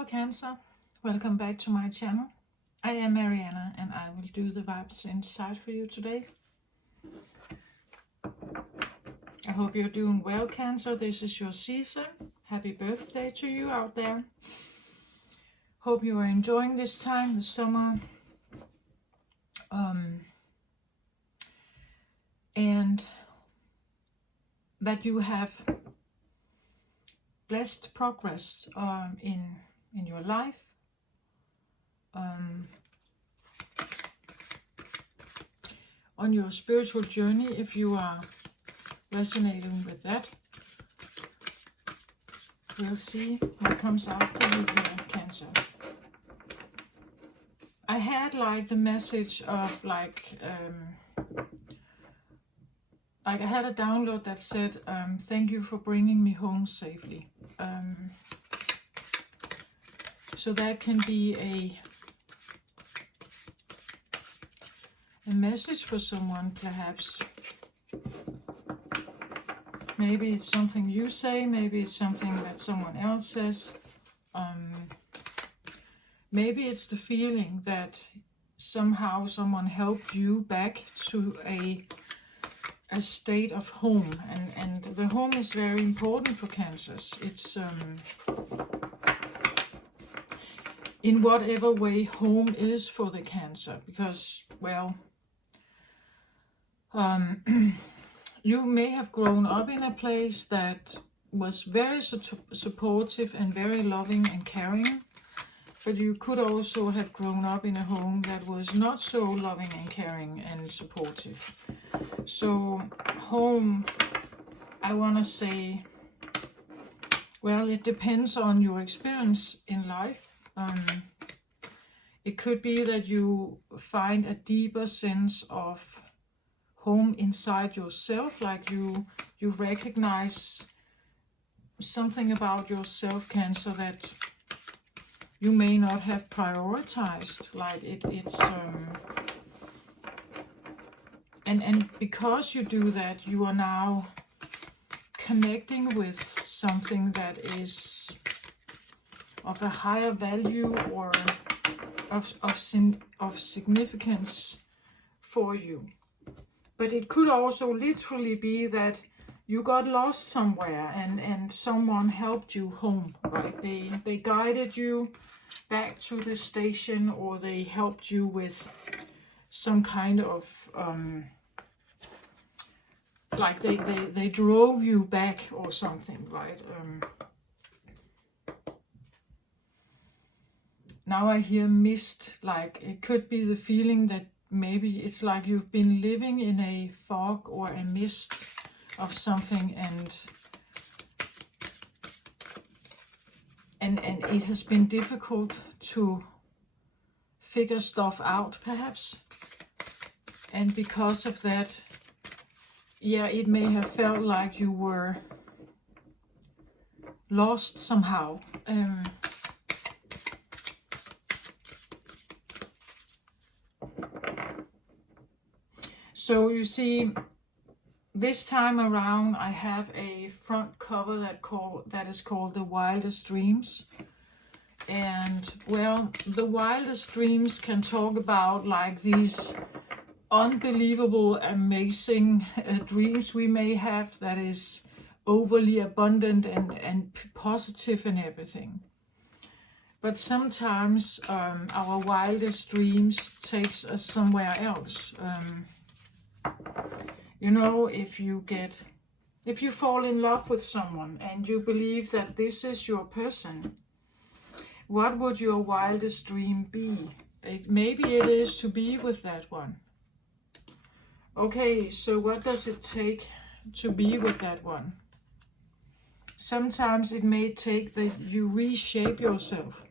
Hello Cancer, welcome back to my channel. I am Mariana and I will do the vibes inside for you today. I hope you're doing well, Cancer. This is your season. Happy birthday to you out there. Hope you are enjoying this time, the summer. And that you have blessed progress in your life. On your spiritual journey, if you are resonating with that. We'll see what comes out for you here, Cancer. I had like the message of I had a download that said, thank you for bringing me home safely. So that can be a message for someone, perhaps. Maybe it's something you say, maybe it's something that someone else says. Maybe it's the feeling that somehow someone helped you back to a state of home. And the home is very important for Cancers. It's in whatever way home is for the Cancer. Because, well, you may have grown up in a place that was very supportive and very loving and caring, but you could also have grown up in a home that was not so loving and caring and supportive. So home, I want to say, well, it depends on your experience in life. It could be that you find a deeper sense of home inside yourself, like you recognize something about yourself, Cancer, that you may not have prioritized. Like it's and because you do that, you are now connecting with something that is of a higher value or of significance for you. But it could also literally be that you got lost somewhere and someone helped you home, right? They guided you back to the station, or they helped you with some kind of, like they drove you back or something, right? Now I hear mist, like it could be the feeling that maybe it's like you've been living in a fog or a mist of something, and it has been difficult to figure stuff out, perhaps. And because of that, yeah, it may have felt like you were lost somehow. So you see, this time around I have a front cover that is called The Wildest Dreams. And well, the wildest dreams can talk about like these unbelievable, amazing dreams we may have that is overly abundant and positive and everything. But sometimes our wildest dreams takes us somewhere else. You know, if you fall in love with someone and you believe that this is your person, what would your wildest dream be? Maybe it is to be with that one. Okay, so what does it take to be with that one? Sometimes it may take that you reshape yourself.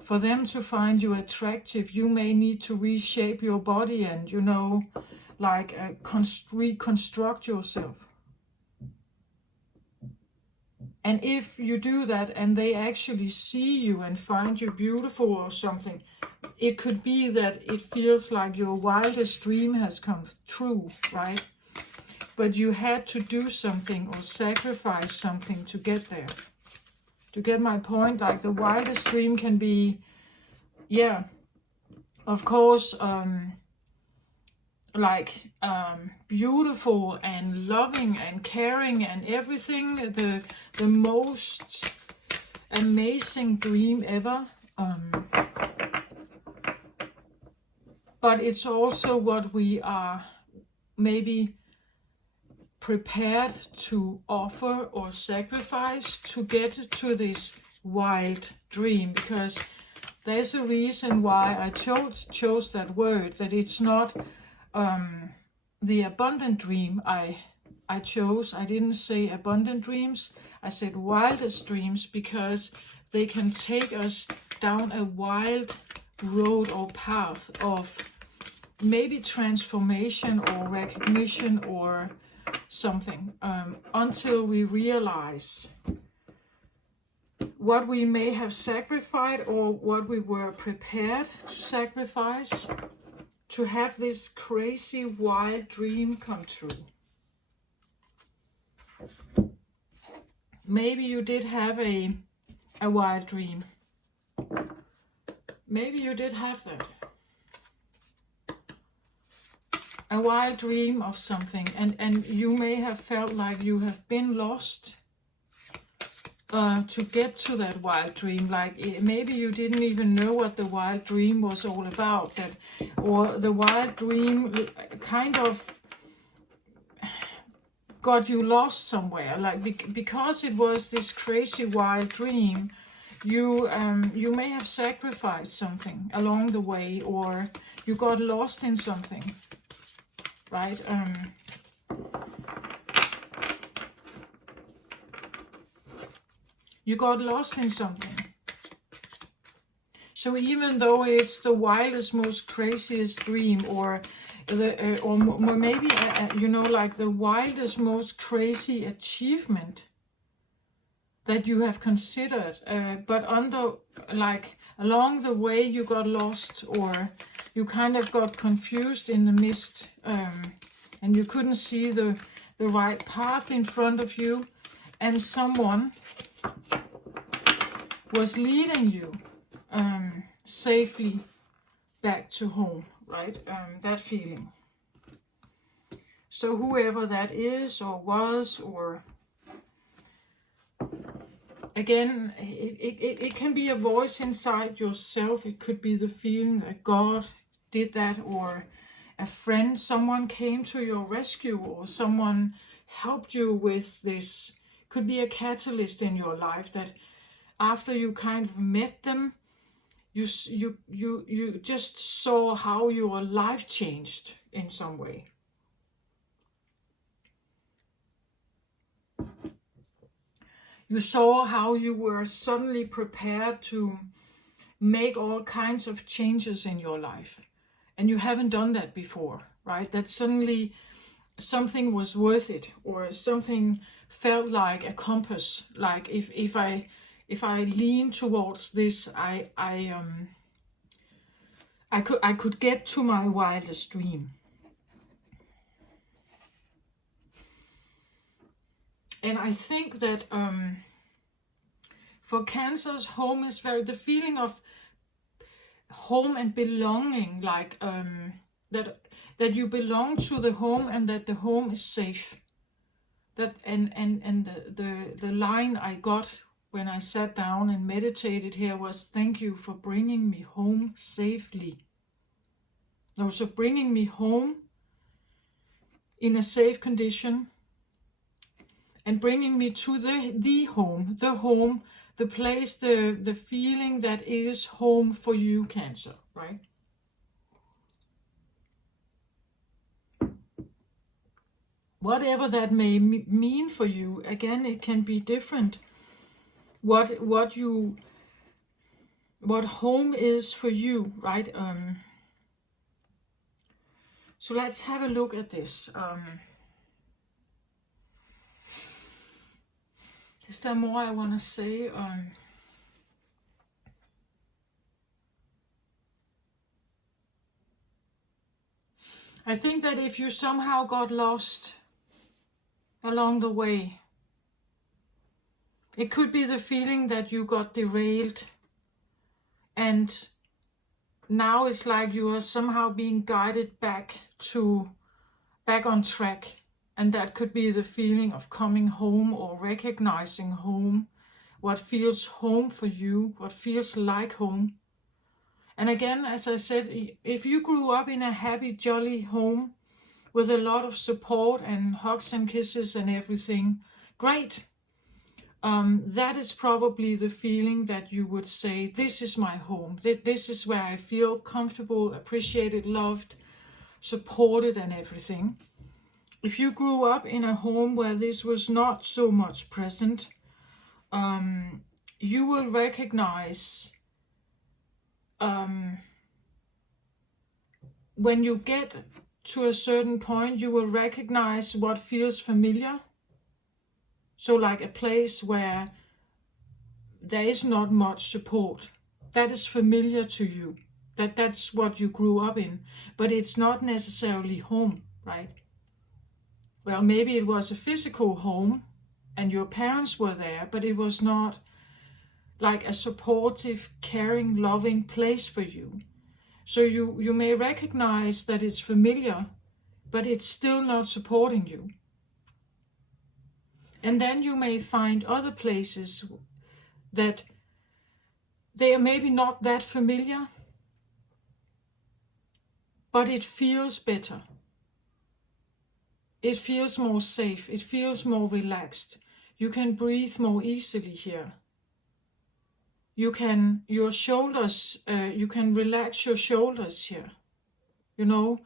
For them to find you attractive, you may need to reshape your body and, you know, like reconstruct yourself. And if you do that and they actually see you and find you beautiful or something, it could be that it feels like your wildest dream has come true, right? But you had to do something or sacrifice something to get there. you get my point? Like the wildest dream can be, yeah, of course, like beautiful and loving and caring and everything, the most amazing dream ever. But it's also what we are maybe prepared to offer or sacrifice to get to this wild dream, because there's a reason why I chose that word, that it's not the abundant dream I chose. I didn't say abundant dreams, I said wildest dreams, because they can take us down a wild road or path of maybe transformation or recognition or something, until we realize what we may have sacrificed or what we were prepared to sacrifice to have this crazy wild dream come true. Maybe you did have a wild dream. Maybe you did have that. A wild dream of something, and you may have felt like you have been lost to get to that wild dream. Like maybe you didn't even know what the wild dream was all about, that, or the wild dream kind of got you lost somewhere, like because it was this crazy wild dream. You may have sacrificed something along the way, or you got lost in something, right? You got lost in something. So even though it's the wildest, most craziest dream, or maybe you know, like the wildest, most crazy achievement that you have considered, but along the way you got lost, or you kind of got confused in the mist, and you couldn't see the right path in front of you, and someone was leading you safely back to home, right? That feeling. So whoever that is or was, or again, it can be a voice inside yourself. It could be the feeling that God did that, or a friend, someone came to your rescue, or someone helped you with this. Could be a catalyst in your life that after you kind of met them, you just saw how your life changed in some way. You saw how you were suddenly prepared to make all kinds of changes in your life. And you haven't done that before, right? That suddenly something was worth it, or something felt like a compass. Like if I lean towards this, I could get to my wildest dream. And I think that for Cancers, home is the feeling of home and belonging, like that you belong to the home and that the home is safe. That and the line I got when I sat down and meditated here was, "Thank you for bringing me home safely." No, so bringing me home in a safe condition, and bringing me to the home, the place, the feeling that is home for you, Cancer, right? Whatever that may mean for you, again, it can be different. What home is for you, right? So let's have a look at this. Is there more I want to say? I think that if you somehow got lost along the way, It could be the feeling that you got derailed and now it's like you are somehow being guided back on track. And that could be the feeling of coming home or recognizing home, what feels home for you, what feels like home. And again, as I said, if you grew up in a happy, jolly home with a lot of support and hugs and kisses and everything, great. That is probably the feeling that you would say, this is my home. This is where I feel comfortable, appreciated, loved, supported and everything. If you grew up in a home where this was not so much present, you will recognize when you get to a certain point, you will recognize what feels familiar. So like a place where there is not much support, that is familiar to you. That's what you grew up in, but it's not necessarily home, right? Well, maybe it was a physical home and your parents were there, but it was not like a supportive, caring, loving place for you. So you may recognize that it's familiar, but it's still not supporting you. And then you may find other places that they are maybe not that familiar, but it feels better. It feels more safe. It feels more relaxed. You can breathe more easily here. You can relax your shoulders here. You know,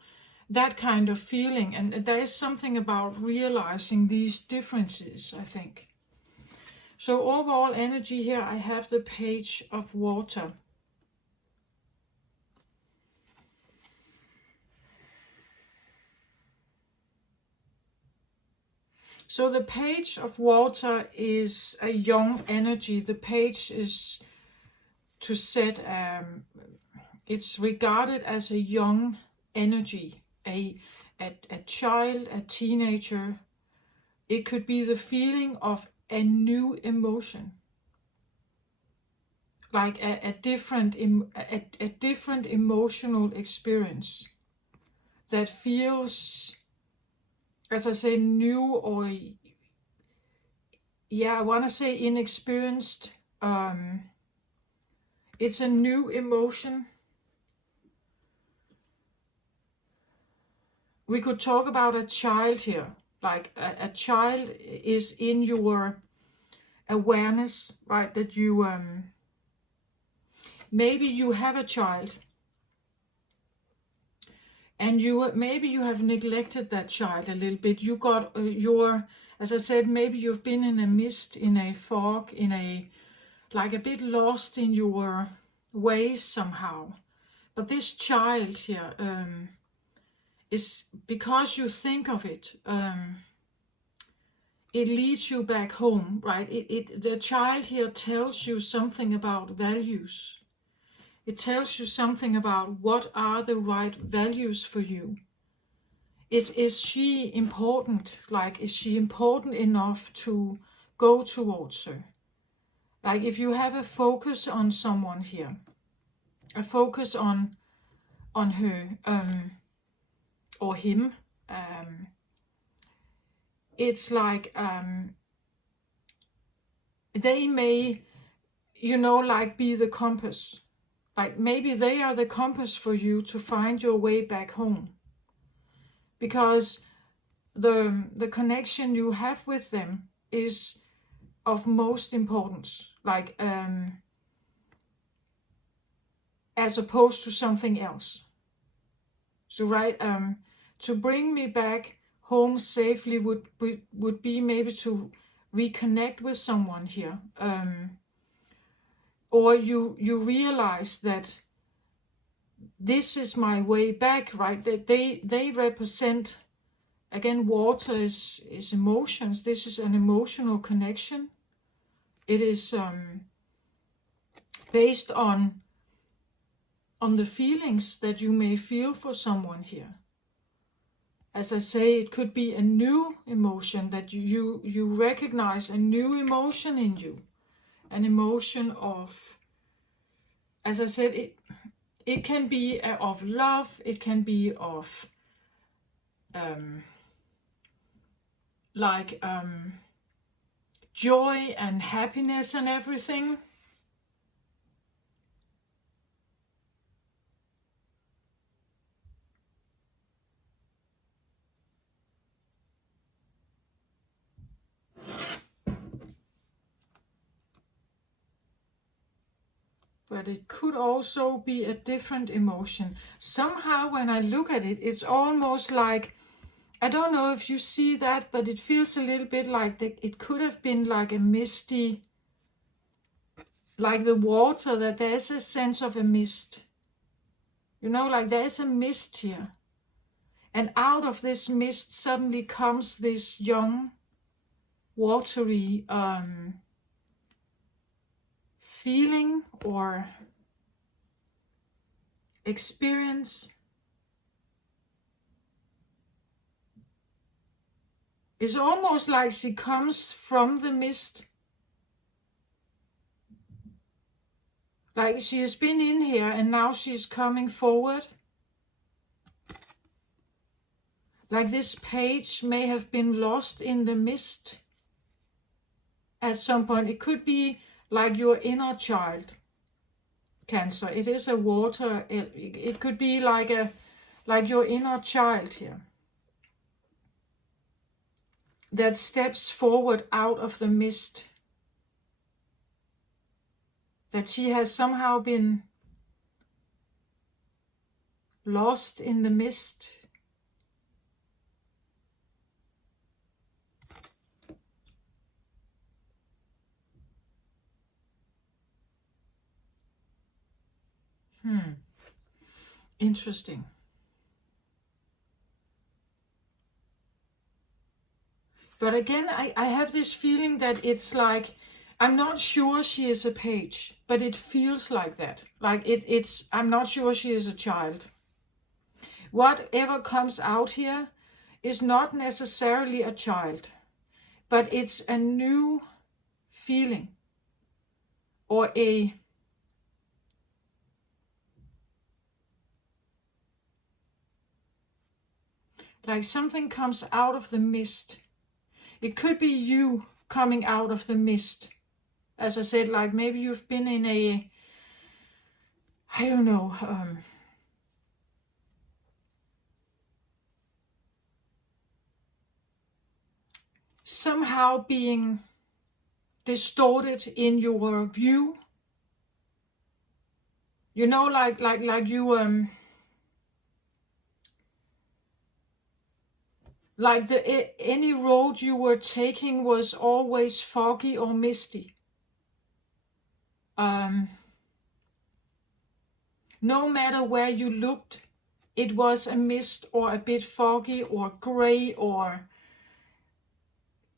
that kind of feeling. And there is something about realizing these differences, I think. So overall energy here, I have the Page of Water. So the Page of Water is a young energy. The page is to set, it's regarded as a young energy, a child, a teenager. It could be the feeling of a new emotion, like a different emotional experience that feels, as I say, new, or I want to say inexperienced. It's a new emotion. We could talk about a child here, like a child is in your awareness, right? That you, maybe you have a child and maybe you have neglected that child a little bit. You got as I said, maybe you've been in a mist, in a fog, like a bit lost in your ways somehow. But this child here is, because you think of it, it leads you back home, right? The child here tells you something about values. It tells you something about what are the right values for you. Is she important? Like, is she important enough to go towards her? Like, if you have a focus on someone here, a focus on her or him, it's like they may, like be the compass. Like maybe they are the compass for you to find your way back home. Because the connection you have with them is of most importance. Like as opposed to something else. So right, to bring me back home safely would be maybe to reconnect with someone here, or you realize that this is my way back, right? That they represent, again, water is emotions. This is an emotional connection. It is based on the feelings that you may feel for someone here. as I say, it could be a new emotion that you recognize a new emotion in you, an emotion of, as I said, it can be of love, it can be of like joy and happiness and everything. But it could also be a different emotion. Somehow when I look at it, it's almost like, I don't know if you see that, but it feels a little bit like it could have been like a misty, like the water, that there's a sense of a mist. You know, like there's a mist here. And out of this mist suddenly comes this young, watery feeling or experience. It's almost like she comes from the mist. Like she has been in here and now she's coming forward. Like this page may have been lost in the mist at some point. It could be like your inner child, Cancer. It is a water. It could be like your inner child here that steps forward out of the mist, that she has somehow been lost in the mist. Interesting. But again, I have this feeling that it's like, I'm not sure she is a page, but it feels like that. Like I'm not sure she is a child. Whatever comes out here is not necessarily a child, but it's a new feeling or like something comes out of the mist. It could be you coming out of the mist. As I said, like maybe you've been in I don't know, somehow being distorted in your view. You know, like you like any road you were taking was always foggy or misty. No matter where you looked, it was a mist or a bit foggy or gray or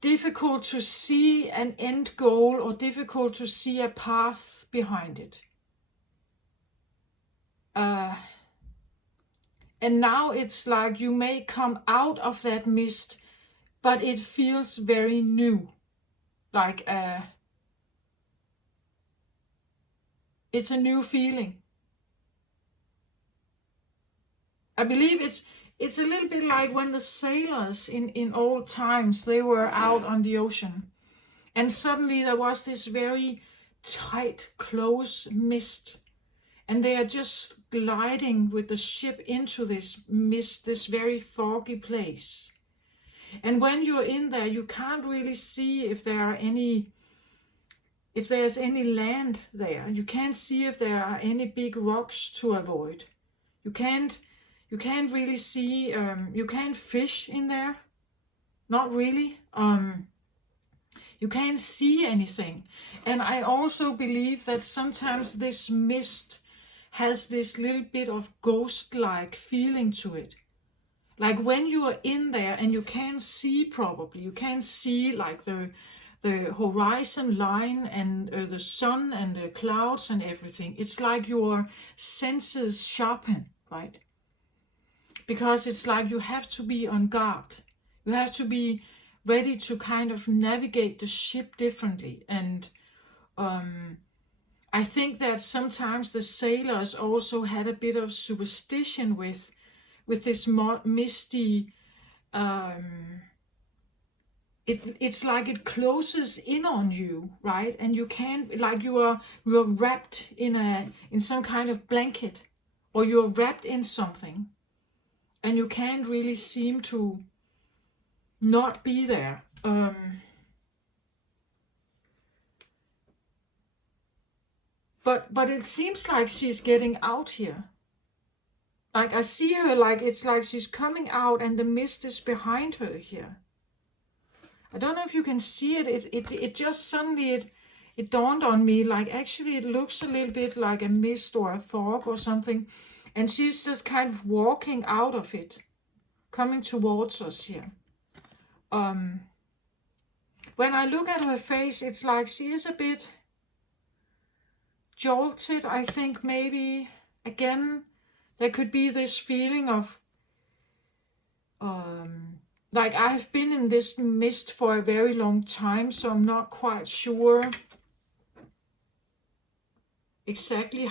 difficult to see an end goal or difficult to see a path behind it. And now it's like you may come out of that mist, but it feels very new. Like it's a new feeling. I believe it's a little bit like when the sailors in old times, they were out on the ocean. And suddenly there was this very tight, close mist. And they are just gliding with the ship into this mist, this very foggy place. And when you're in there, you can't really see if there's any land there. You can't see if there are any big rocks to avoid. You can't really see, you can't fish in there. Not really. You can't see anything. And I also believe that sometimes this mist has this little bit of ghost-like feeling to it. Like when you are in there and you can't see properly, you can't see like the horizon line and the sun and the clouds and everything. It's like your senses sharpen, right? because it's like you have to be on guard. You have to be ready to kind of navigate the ship differently. And I think that sometimes the sailors also had a bit of superstition with this misty. It's like it closes in on you, right? And you can't, like you're wrapped in some kind of blanket, or you're wrapped in something, and you can't really seem to not be there. But it seems like she's getting out here. Like I see her, like it's like she's coming out, and the mist is behind her here. I don't know if you can see it. It just suddenly it dawned on me, like actually it looks a little bit like a mist or a fog or something, and she's just kind of walking out of it, coming towards us here. When I look at her face, it's like she is a bit jolted. I think maybe again there could be this feeling of like I've been in this mist for a very long time, so I'm not quite sure exactly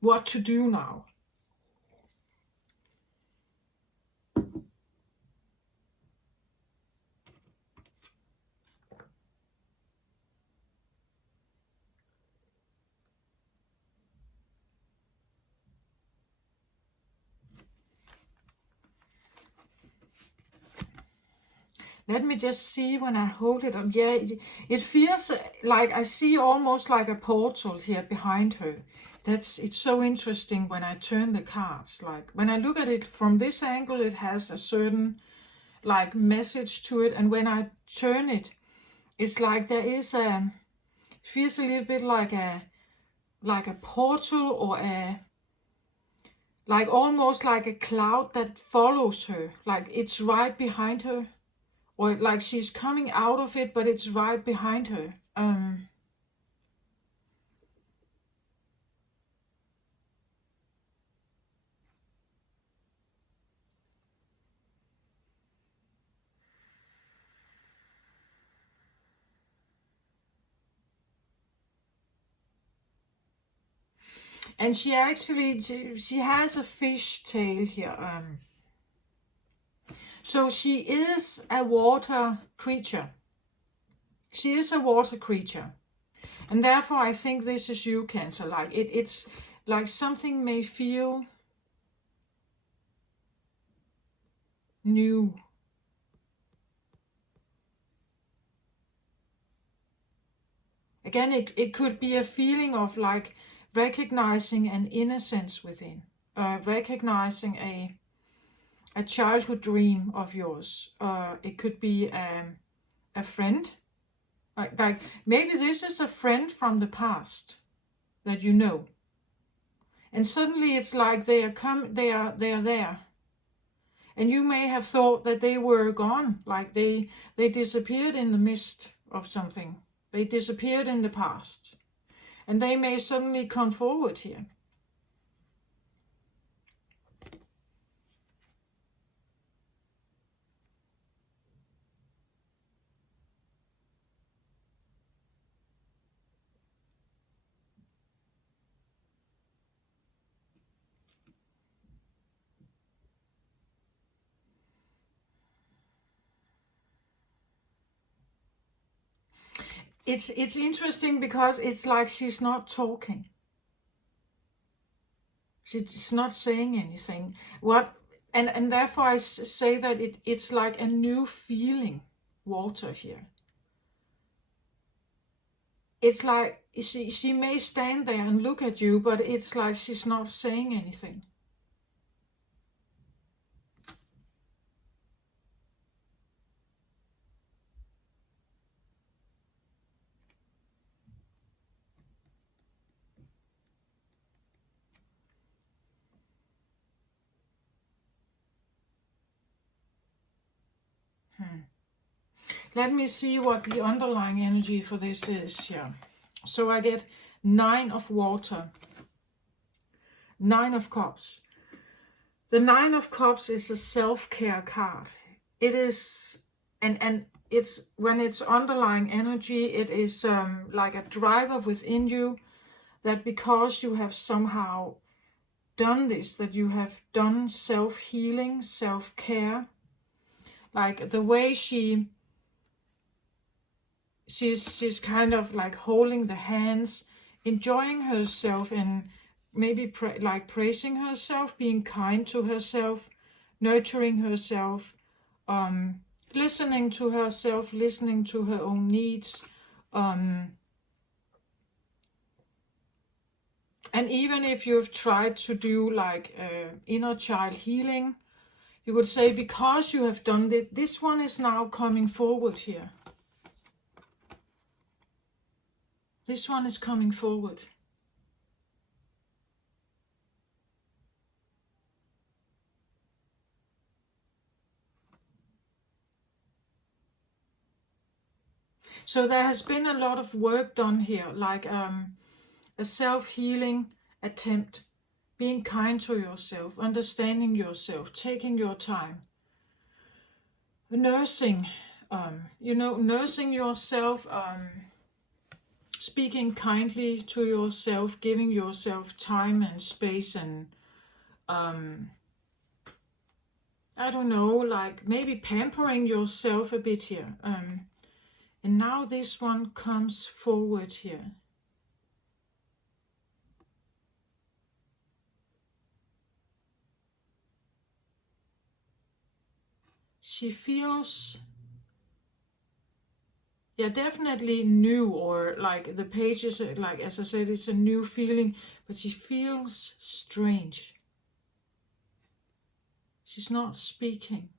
what to do now. Let me just see when I hold it up. Yeah, it feels like I see almost like a portal here behind her. It's so interesting when I turn the cards. Like when I look at it from this angle, it has a certain like message to it, and when I turn it, it's like there is it feels a little bit like a portal, or like almost like a cloud that follows her, like it's right behind her, or like she's coming out of it, but it's right behind her. And she actually she has a fish tail here. So she is a water creature. She is a water creature. And therefore I think this is you, Cancer. Like it's like something may feel new. Again, it could be a feeling of like recognizing an innocence within, recognizing a childhood dream of yours. It could be a friend. Like maybe this is a friend from the past that you know, and suddenly it's like they are there, and you may have thought that they were gone, like they disappeared in the mist of something. They disappeared in the past, and they may suddenly come forward here. It's interesting because it's like she's not talking. She's not saying anything. What and therefore I say that it's like a new feeling, water here. It's like she may stand there and look at you, but it's like she's not saying anything. Let me see what the underlying energy for this is here. So I get 9 of water, 9 of cups. The Nine of Cups is a self-care card. It is, and it's when it's underlying energy, it is like a driver within you that because you have somehow done this, that you have done self-healing, self-care, like the way she's kind of like holding the hands, enjoying herself, and maybe like praising herself, being kind to herself, nurturing herself, listening to herself, listening to her own needs, and even if you've tried to do like inner child healing, you would say because you have done it, this one is now coming forward here. This one is coming forward. So there has been a lot of work done here, like a self-healing attempt, being kind to yourself, understanding yourself, taking your time, nursing, nursing yourself, speaking kindly to yourself, giving yourself time and space, and I don't know, like maybe pampering yourself a bit here. And now this one comes forward here. She feels, yeah, definitely new, or like the pages, like as I said, it's a new feeling, but she feels strange. She's not speaking.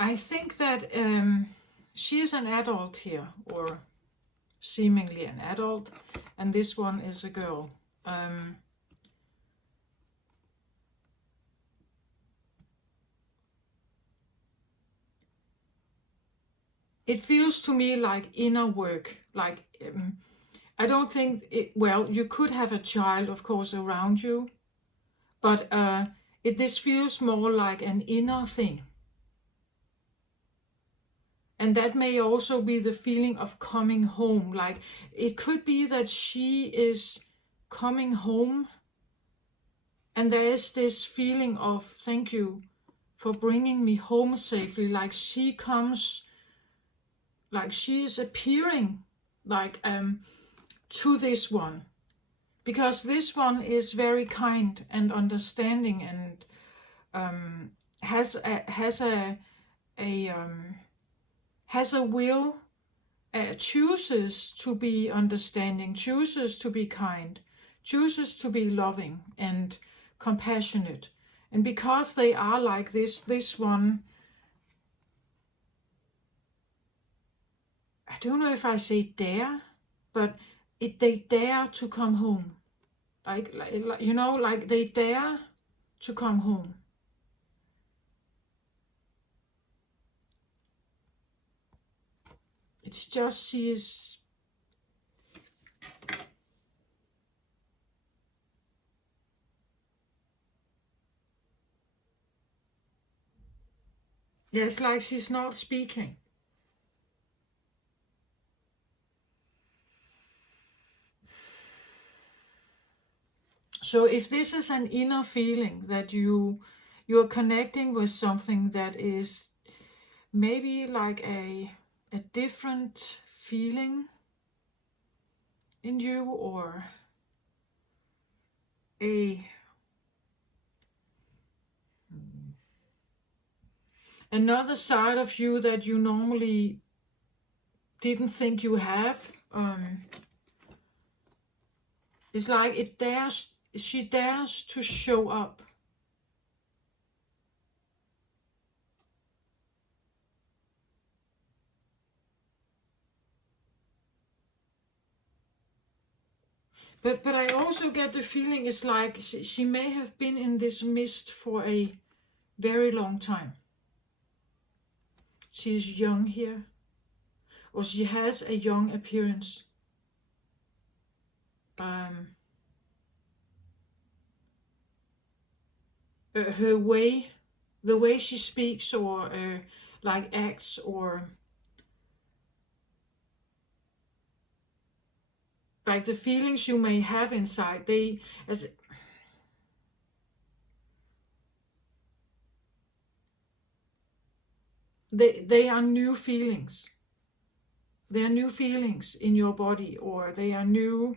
I think that she is an adult here, or seemingly an adult, and this one is a girl. It feels to me like inner work, like I don't think it, well, you could have a child, of course, around you, but this feels more like an inner thing. And that may also be the feeling of coming home. Like it could be that she is coming home, and there is this feeling of thank you for bringing me home safely. Like she comes, like she is appearing, like to this one, because this one is very kind and understanding, and has a will, chooses to be understanding, chooses to be kind, chooses to be loving and compassionate. And because they are like this one, I don't know if I say dare, but they dare to come home. Like like they dare to come home. It's just she is. Yeah, it's like she's not speaking. So if this is an inner feeling that you're connecting with something that is maybe like a different feeling in you, or another side of you that you normally didn't think you have. It's like she dares to show up. But I also get the feeling it's like she may have been in this mist for a very long time. She's young here, or she has a young appearance. Her way, the way she speaks or like acts, or like the feelings you may have inside, they are new feelings. They are new feelings in your body, or they are new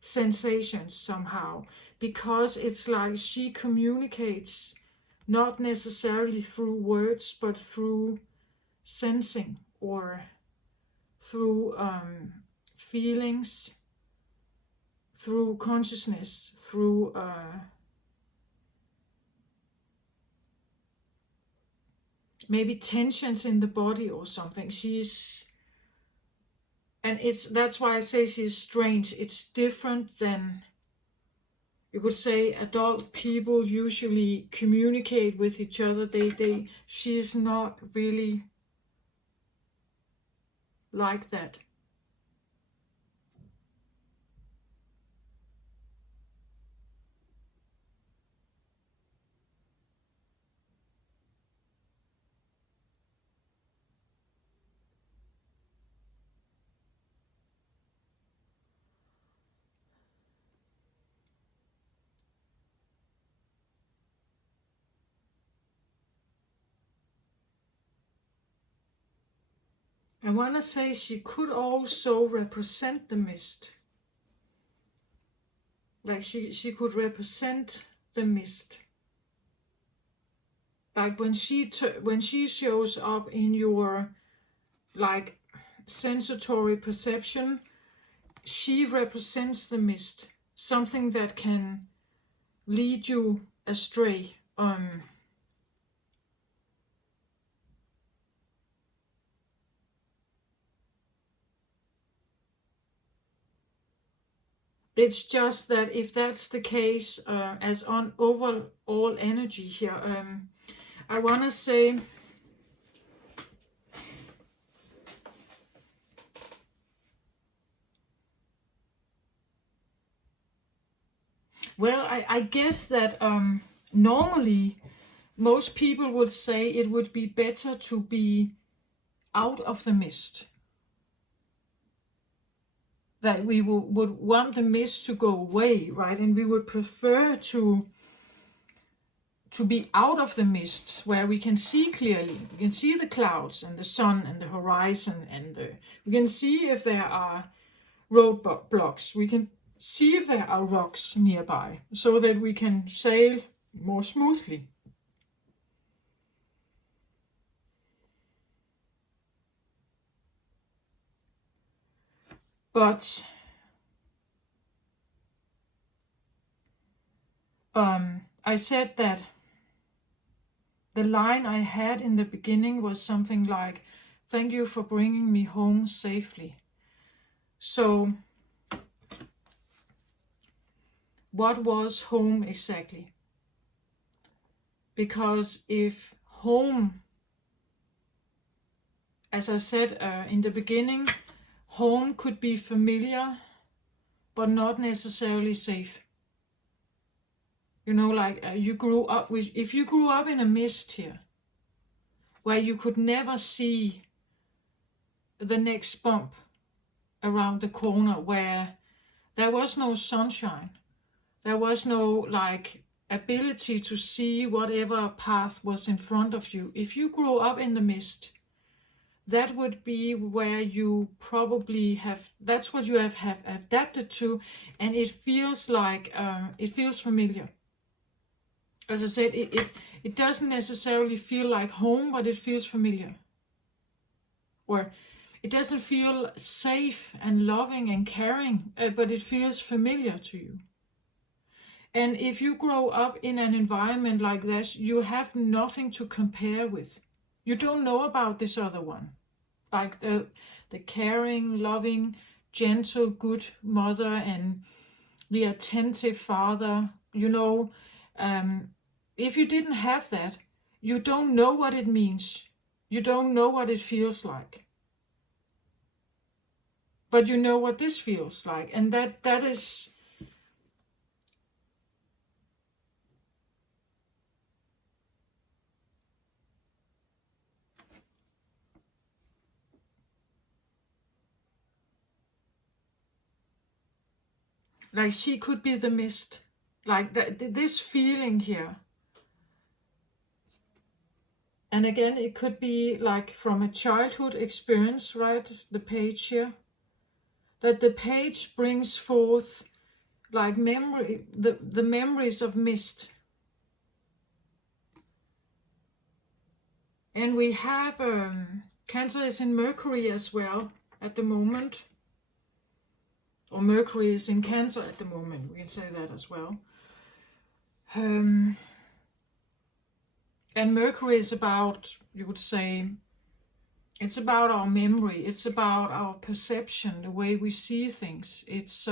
sensations somehow, because it's like she communicates not necessarily through words, but through sensing, or through feelings, through consciousness, through maybe tensions in the body or something. And that's why I say she's strange. It's different than, you could say, adult people usually communicate with each other. She's not really like that. I want to say she could also represent the mist. Like she could represent the mist. Like when she shows up in your like sensory perception, she represents the mist, something that can lead you astray. It's just that if that's the case, as on overall energy here, I want to say, well, I guess that normally most people would say it would be better to be out of the mist. That we would want the mist to go away, right? And we would prefer to be out of the mist, where we can see clearly. We can see the clouds and the sun and the horizon, and we can see if there are roadblocks. We can see if there are rocks nearby, so that we can sail more smoothly. But I said that the line I had in the beginning was something like, "Thank you for bringing me home safely." So what was home exactly? Because if home, as I said in the beginning, home could be familiar, but not necessarily safe. You know, like you grew up with, if you grew up in a mist here, where you could never see the next bump around the corner, where there was no sunshine, there was no like ability to see whatever path was in front of you. If you grew up in the mist, that would be where you probably have, that's what you have adapted to, and it feels like, it feels familiar. As I said, it doesn't necessarily feel like home, but it feels familiar. Or it doesn't feel safe and loving and caring, but it feels familiar to you. And if you grow up in an environment like this, you have nothing to compare with. You don't know about this other one, like the caring, loving, gentle, good mother and the attentive father. If you didn't have that, you don't know what it means. You don't know what it feels like. But you know what this feels like, and that is like she could be the mist, like this feeling here. And again, it could be like from a childhood experience, right? The page here, that the page brings forth like memory, the memories of mist. And we have Cancer is in Mercury as well at the moment, or Mercury is in Cancer at the moment, we can say that as well. And Mercury is about, you would say, it's about our memory, it's about our perception, the way we see things. It's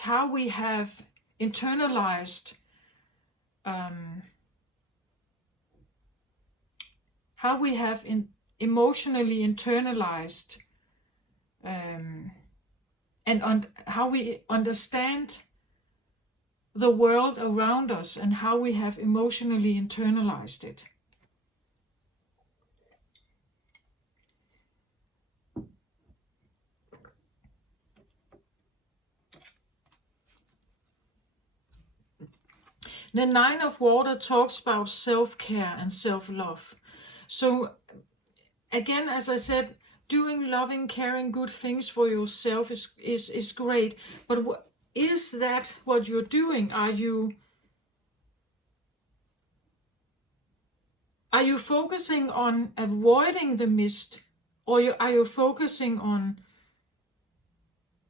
how we have internalized, emotionally internalized, and how we understand the world around us and how we have emotionally internalized it. The Nine of Water talks about self-care and self-love. So again, as I said, doing loving, caring, good things for yourself is great. But is that what you're doing? Are you focusing on avoiding the mist, or are you focusing on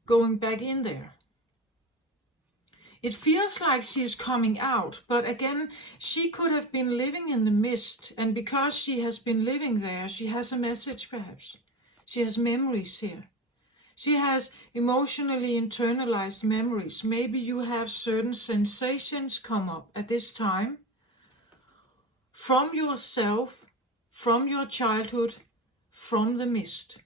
going back in there? It feels like she's coming out, but again, she could have been living in the mist, and because she has been living there, she has a message perhaps. She has memories here. She has emotionally internalized memories. Maybe you have certain sensations come up at this time from yourself, from your childhood, from the mist.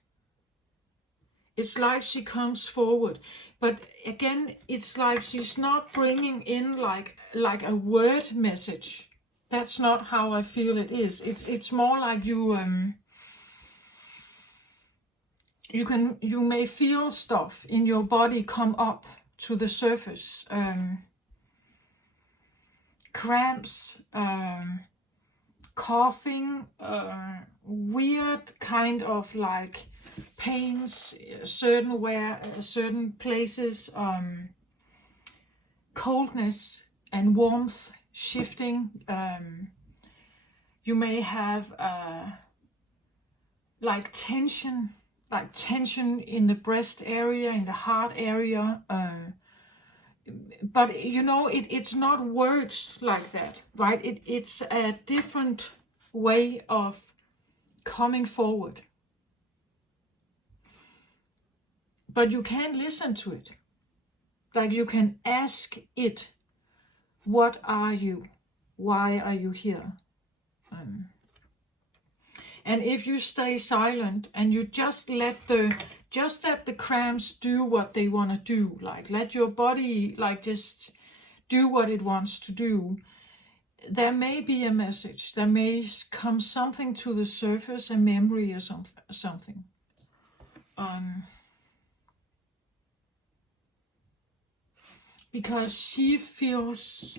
It's like she comes forward, but again, it's like she's not bringing in like a word message. That's not how I feel it is. It's more like you may feel stuff in your body come up to the surface, cramps, coughing, weird kind of like pains, certain places, coldness and warmth shifting. You may have like tension in the breast area, in the heart area. But it's not words like that, right? It's a different way of coming forward. But you can listen to it. Like you can ask it, what are you? Why are you here? And if you stay silent and you just let the cramps do what they want to do, like let your body like just do what it wants to do, there may be a message. There may come something to the surface, a memory or something. Because she feels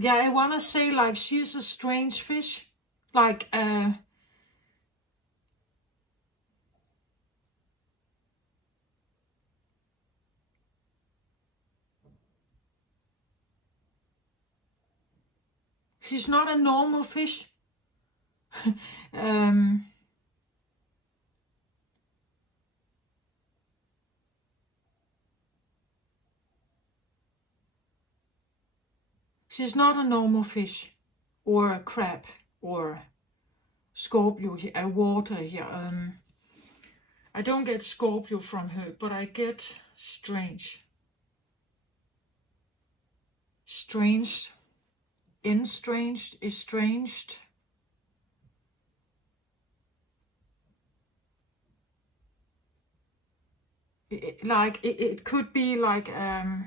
I want to say like she's a strange fish, like She's not a normal fish. She's not a normal fish, or a crab, or Scorpio here, a water here. I don't get Scorpio from her, but I get strange. Strange, estranged, estranged. It could be like a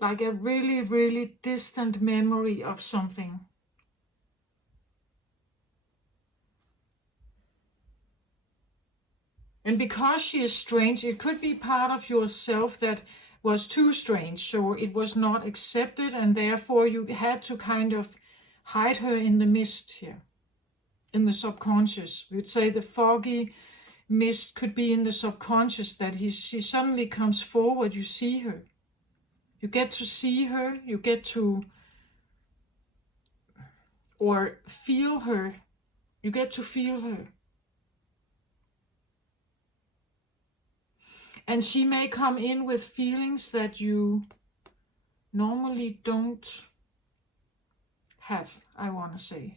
really, really distant memory of something. And because she is strange, it could be part of yourself that was too strange, so it was not accepted, and therefore you had to kind of hide her in the mist here, in the subconscious. We'd say the foggy mist could be in the subconscious, that she suddenly comes forward, you see her. You get to see her, you get to, or feel her, you get to feel her. And she may come in with feelings that you normally don't have, I want to say.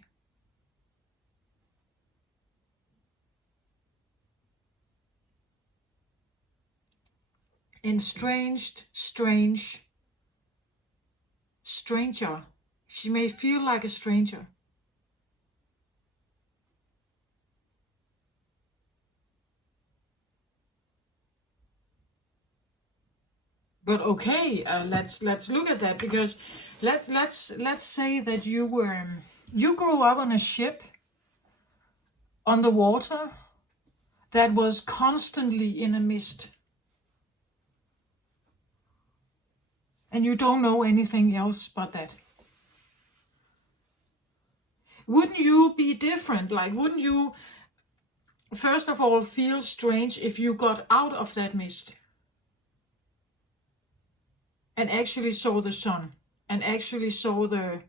Estranged, strange, stranger. She may feel like a stranger. But okay, let's look at that, because let's say that you grew up on a ship on the water that was constantly in a mist, and you don't know anything else but that. Wouldn't you be different? Like, wouldn't you first of all feel strange if you got out of that mist and actually saw the sun, and actually saw the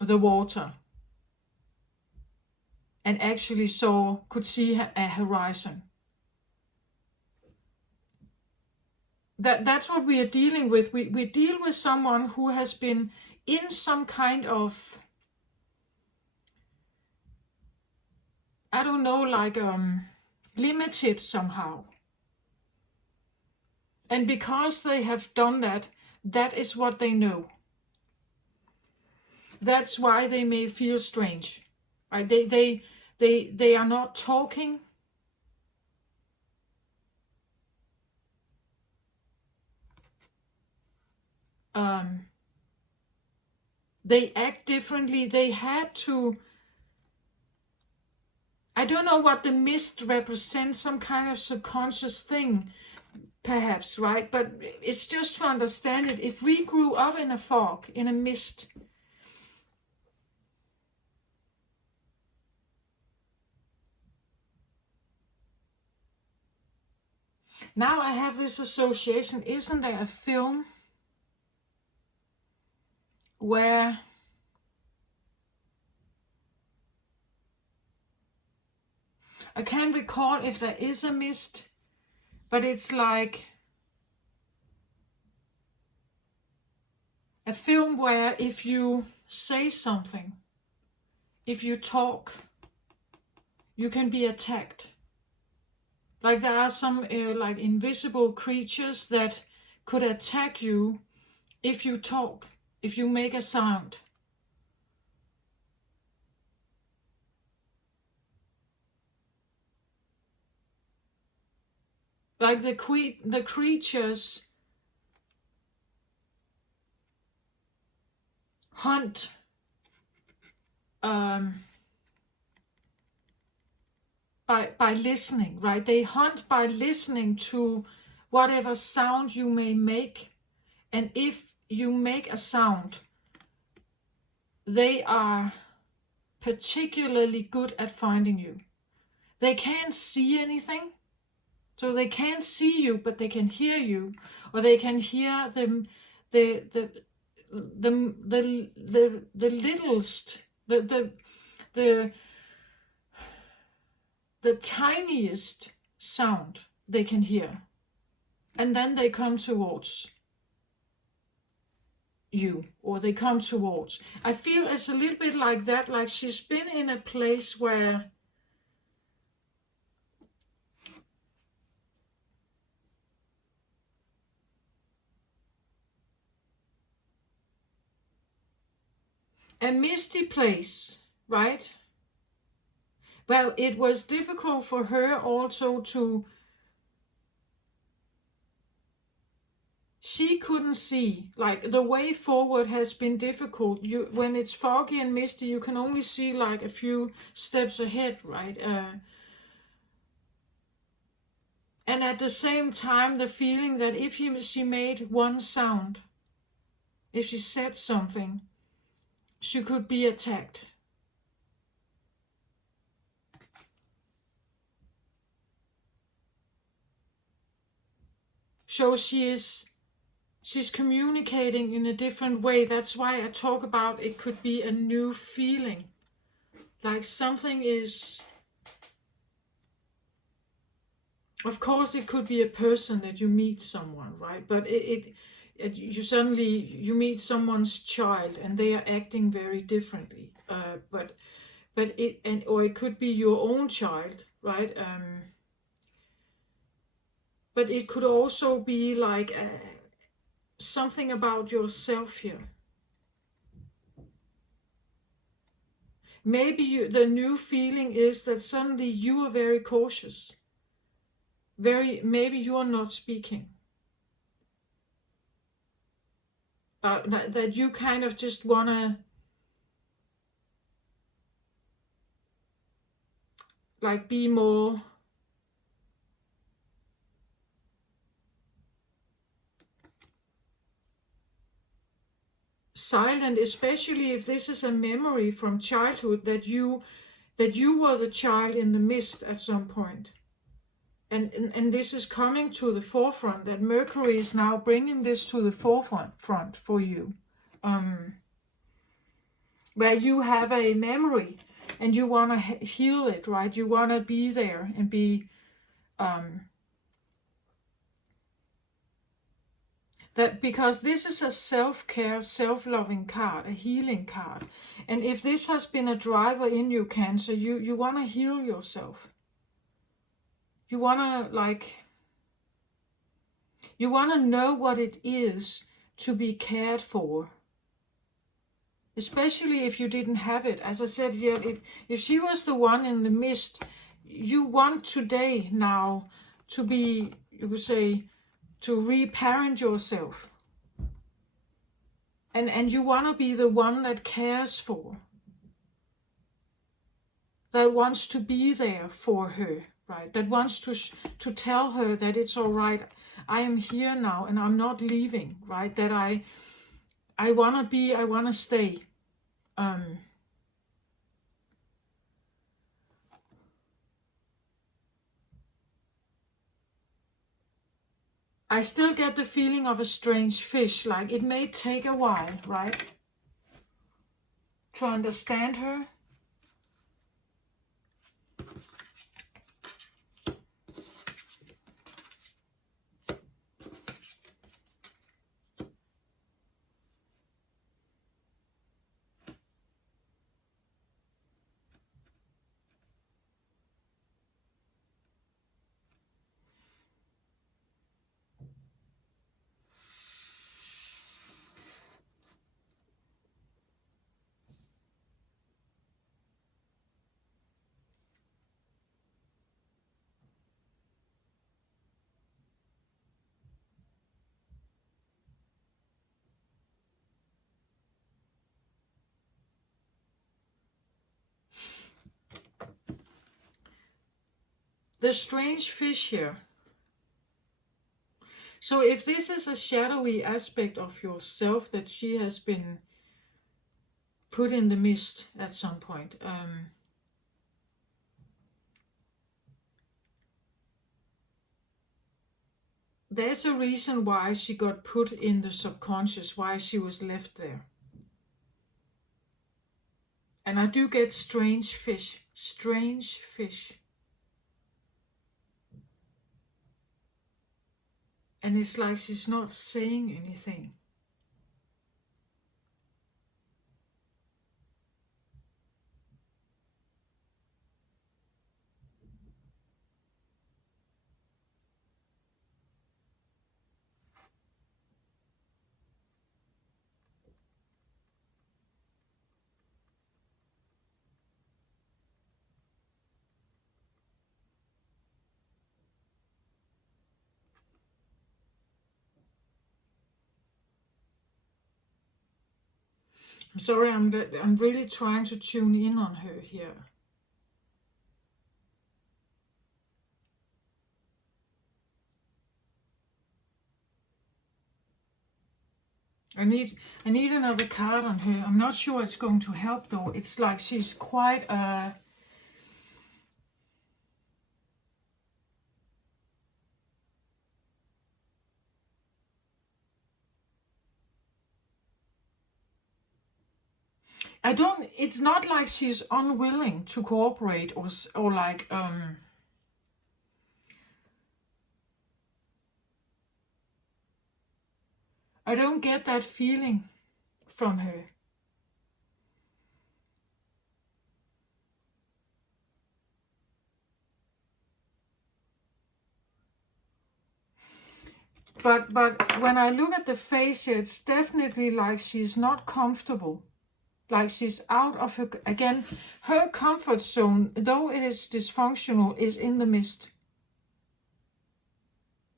water, and actually could see a horizon? That's what we are dealing with. We deal with someone who has been in some kind of, I don't know, like limited somehow. And because they have done that, that is what they know. That's why they may feel strange. Right? They are not talking. They act differently. They had to, I don't know what the mist represents, some kind of subconscious thing, perhaps, right? But it's just to understand it. If we grew up in a fog, in a mist, now I have this association. Isn't there a film where I can't recall if there is a mist, but it's like a film where if you say something, if you talk, you can be attacked. Like there are some like invisible creatures that could attack you if you talk, if you make a sound. Like the creatures hunt by listening, right? They hunt by listening to whatever sound you may make. And if you make a sound, they are particularly good at finding you. They can't see anything, so they can't see you, but they can hear you, or they can hear the the littlest, the tiniest sound they can hear, and then they come towards you, or they come towards. I feel it's a little bit like that, like she's been in a place where a misty place, right? Well, it was difficult for her also to, she couldn't see, like the way forward has been difficult. When it's foggy and misty, you can only see like a few steps ahead, right? And at the same time, the feeling that if she made one sound, if she said something, she could be attacked. So she's communicating in a different way. That's why I talk about it could be a new feeling. Like something is, of course it could be a person that you meet someone, right? But you suddenly, you meet someone's child and they are acting very differently. But or it could be your own child, right? But it could also be like something about yourself here. Maybe the new feeling is that suddenly you are very cautious. Maybe you are not speaking. That you kind of just wanna like be more silent, especially if this is a memory from childhood that you were the child in the mist at some point. And this is coming to the forefront, that Mercury is now bringing this to the forefront for you. Where you have a memory and you want to heal it, right? You want to be there and be that, because this is a self-care, self-loving card, a healing card. And if this has been a driver in you, Cancer, you want to heal yourself. You want to know what it is to be cared for. Especially if you didn't have it. As I said here, if she was the one in the mist, you want today now to be, you could say, to reparent yourself. And you want to be the one that cares for, that wants to be there for her, right? That wants to tell her that it's all right. I am here now and I'm not leaving, right? That I want to stay. I still get the feeling of a strange fish, like it may take a while, right? To understand her. The strange fish here. So if this is a shadowy aspect of yourself that she has been put in the mist at some point, there's a reason why she got put in the subconscious, why she was left there. And I do get strange fish, strange fish. And it's like she's not saying anything. I'm sorry, I'm really trying to tune in on her here. I need another card on her. I'm not sure it's going to help though. It's like she's quite it's not like she's unwilling to cooperate or like I don't get that feeling from her. But when I look at the face here, it's definitely like she's not comfortable. Like she's out of her, again, her comfort zone, though it is dysfunctional, is in the mist.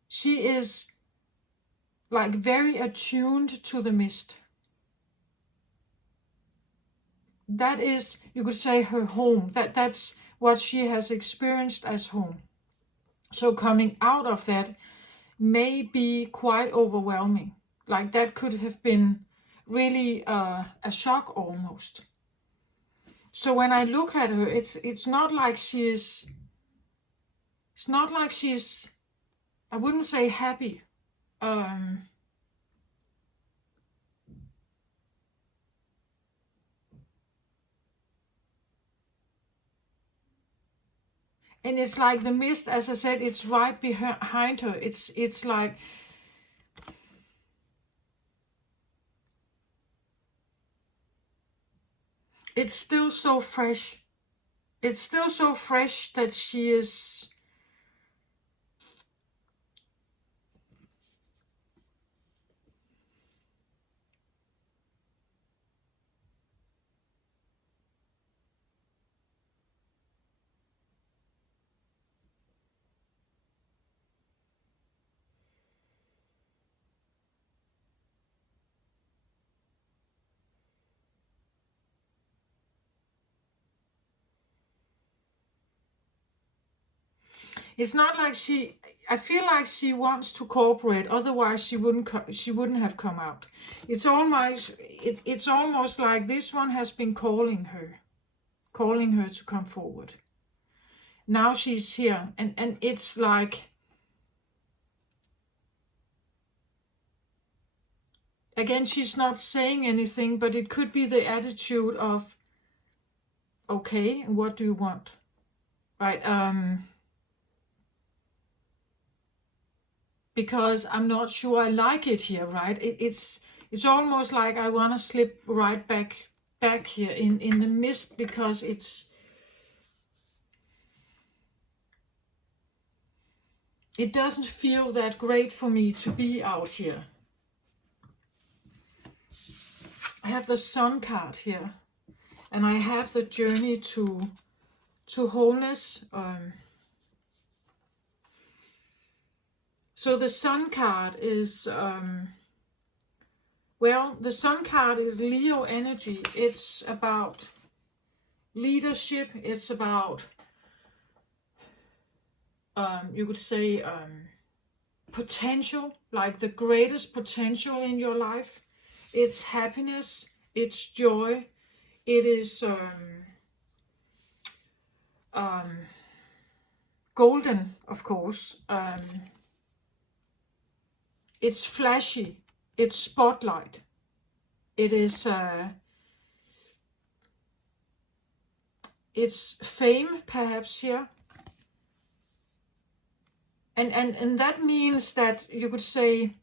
She is like very attuned to the mist. That is, you could say, her home. That's what she has experienced as home. So coming out of that may be quite overwhelming. Like that could have been really a shock almost. So when I look at her, it's not like she's I wouldn't say happy. And it's like the mist, as I said, it's right behind her. It's like it's still so fresh. It's still so fresh that she is. It's not like she. I feel like she wants to cooperate. Otherwise, she wouldn't have come out. It's almost like this one has been calling her to come forward. Now she's here, and it's like, again, she's not saying anything, but it could be the attitude of, okay, and what do you want, right? Because I'm not sure I like it here, right? It's almost like I want to slip right back here in the mist, because it doesn't feel that great for me to be out here. I have the Sun card here, and I have the journey to wholeness. So the Sun card is, the Sun card is Leo energy. It's about leadership. It's about, you could say, potential, like the greatest potential in your life. It's happiness. It's joy. It is golden, of course. it's flashy, it's spotlight, it is it's fame perhaps here. And that means that you could say,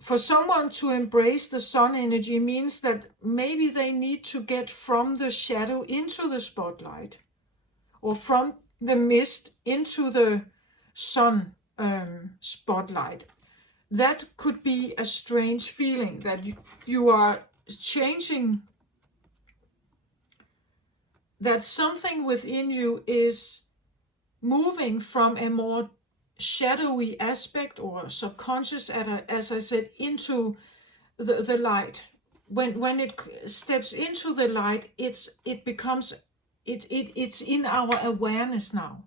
for someone to embrace the sun energy means that maybe they need to get from the shadow into the spotlight, or from the mist into the sun spotlight. That could be a strange feeling, that you are changing, that something within you is moving from a more shadowy aspect or subconscious, as I said, into the light. When it steps into the light, it's in our awareness now.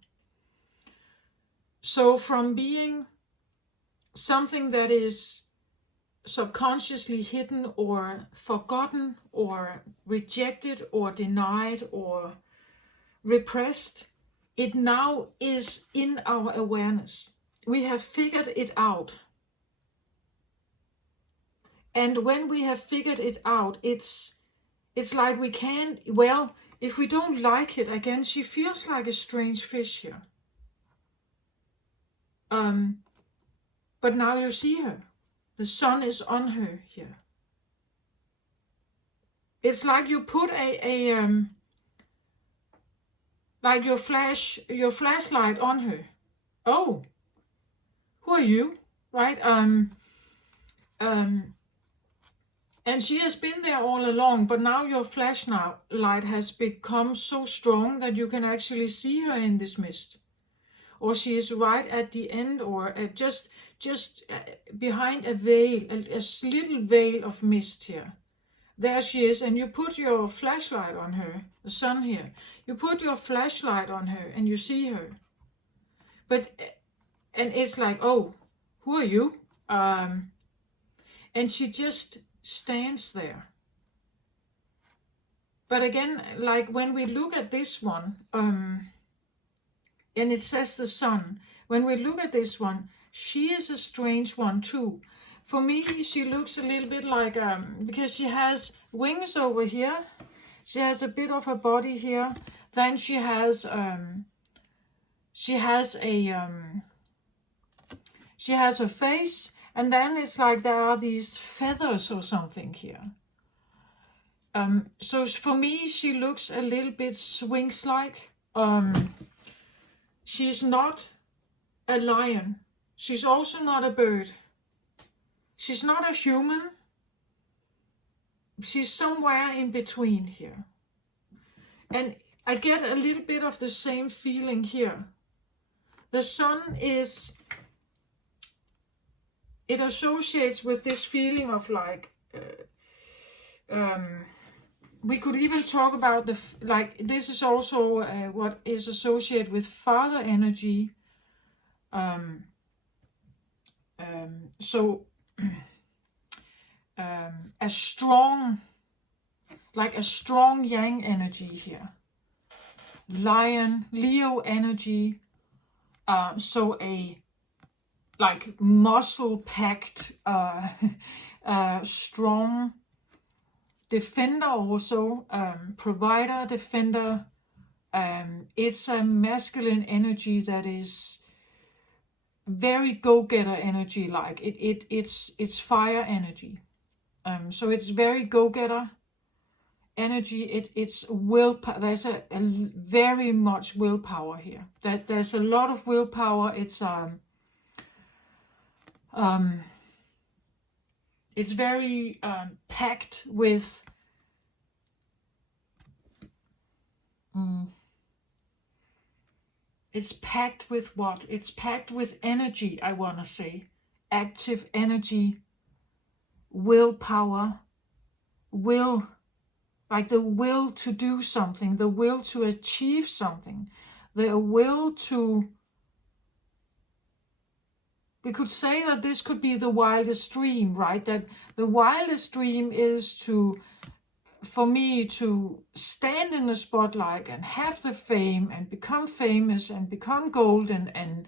So from being something that is subconsciously hidden or forgotten or rejected or denied or repressed, it now is in our awareness. We have figured it out. And when we have figured it out, it's like we can't, well, if we don't like it, again, she feels like a strange fish here. But now you see her. The sun is on her here. It's like you put like your flashlight on her. Oh, who are you? Right? And she has been there all along, but now your flashlight has become so strong that you can actually see her in this mist. Or she is right at the end, or just behind a veil, a little veil of mist here. There she is, and you put your flashlight on her, the sun here. You put your flashlight on her and you see her. And it's like, oh, who are you? And she just stands there. But again, like when we look at this one, and it says the sun, when we look at this one, she is a strange one too. For me, she looks a little bit like, because she has wings over here, she has a bit of a body here, then she has a face, and then it's like there are these feathers or something here. So for me, she looks a little bit Sphinx-like. She's not a lion. She's also not a bird. She's not a human. She's somewhere in between here. And I get a little bit of the same feeling here. The sun is, it associates with this feeling of like, we could even talk about this is also what is associated with father energy. So a strong yang energy here. Lion, Leo energy. So a like muscle-packed, strong defender also, provider, defender. It's a masculine energy that is very go-getter energy, like it's fire energy. So it's very go-getter energy. It's willpower. There's a very much willpower here. There's a lot of willpower. It's very packed with it's packed with what? It's packed with energy, I want to say. Active energy, willpower, like the will to do something, the will to achieve something, the will to... We could say that this could be the wildest dream, right? That the wildest dream is for me to stand in the spotlight and have the fame and become famous and become golden and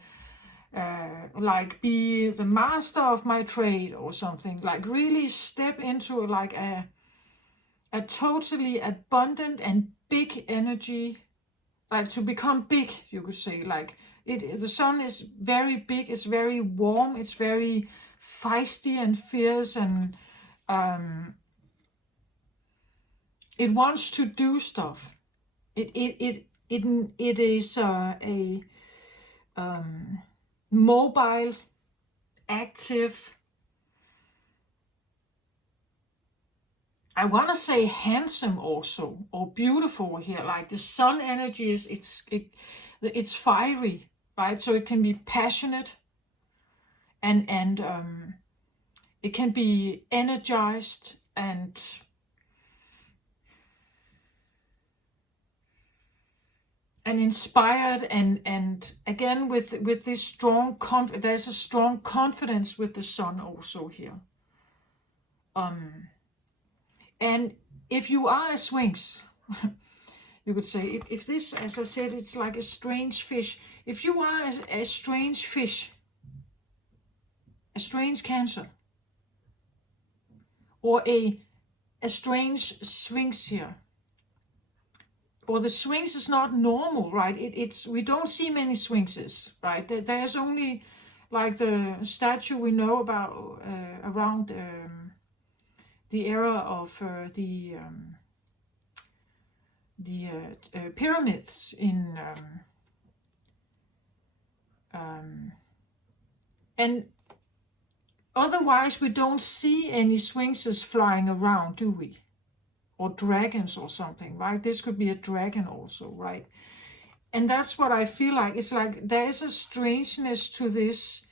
like be the master of my trade or something, like really step into like a totally abundant and big energy, like to become big, you could say. Like the sun is very big, it's very warm, it's very feisty and fierce, and it wants to do stuff. It is a mobile, active, I want to say handsome also, or beautiful here. Like the sun energy is it's fiery, right? So it can be passionate, and it can be energized and inspired, and again with this strong there's a strong confidence with the sun also here. And if you are a Sphinx, you could say, if this, as I said, it's like a strange fish. If you are a strange fish, a strange Cancer, or a strange Sphinx here, or the Sphinx is not normal, right? It's we don't see many Sphinxes, right? There's only like the statue we know about around the era of the pyramids in and otherwise we don't see any Sphinxes flying around, do we? Or dragons or something, right? This could be a dragon also, right? And that's what I feel like. It's like there is a strangeness to this.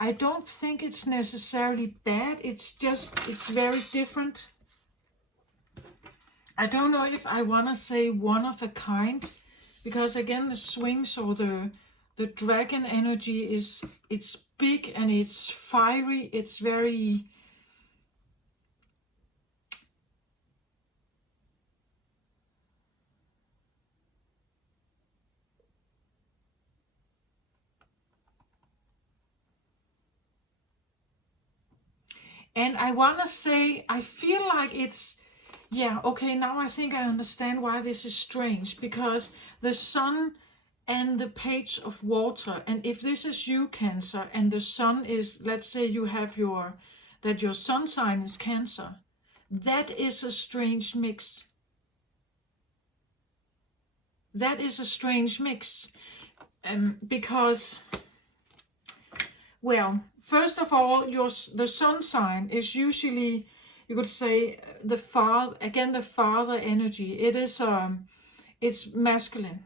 I don't think it's necessarily bad. It's just, it's very different. I don't know if I want to say one of a kind, because again, the Sphinx or the dragon energy is, it's big and it's fiery. It's very, and I want to say, I feel like it's, yeah, okay, now I think I understand why this is strange, because the sun and the Page of Water, and if this is you, Cancer, and the sun is, let's say you have that your sun sign is Cancer, that is a strange mix. That is a strange mix, because, well, first of all, the sun sign is usually, you could say, the father energy. It is it's masculine.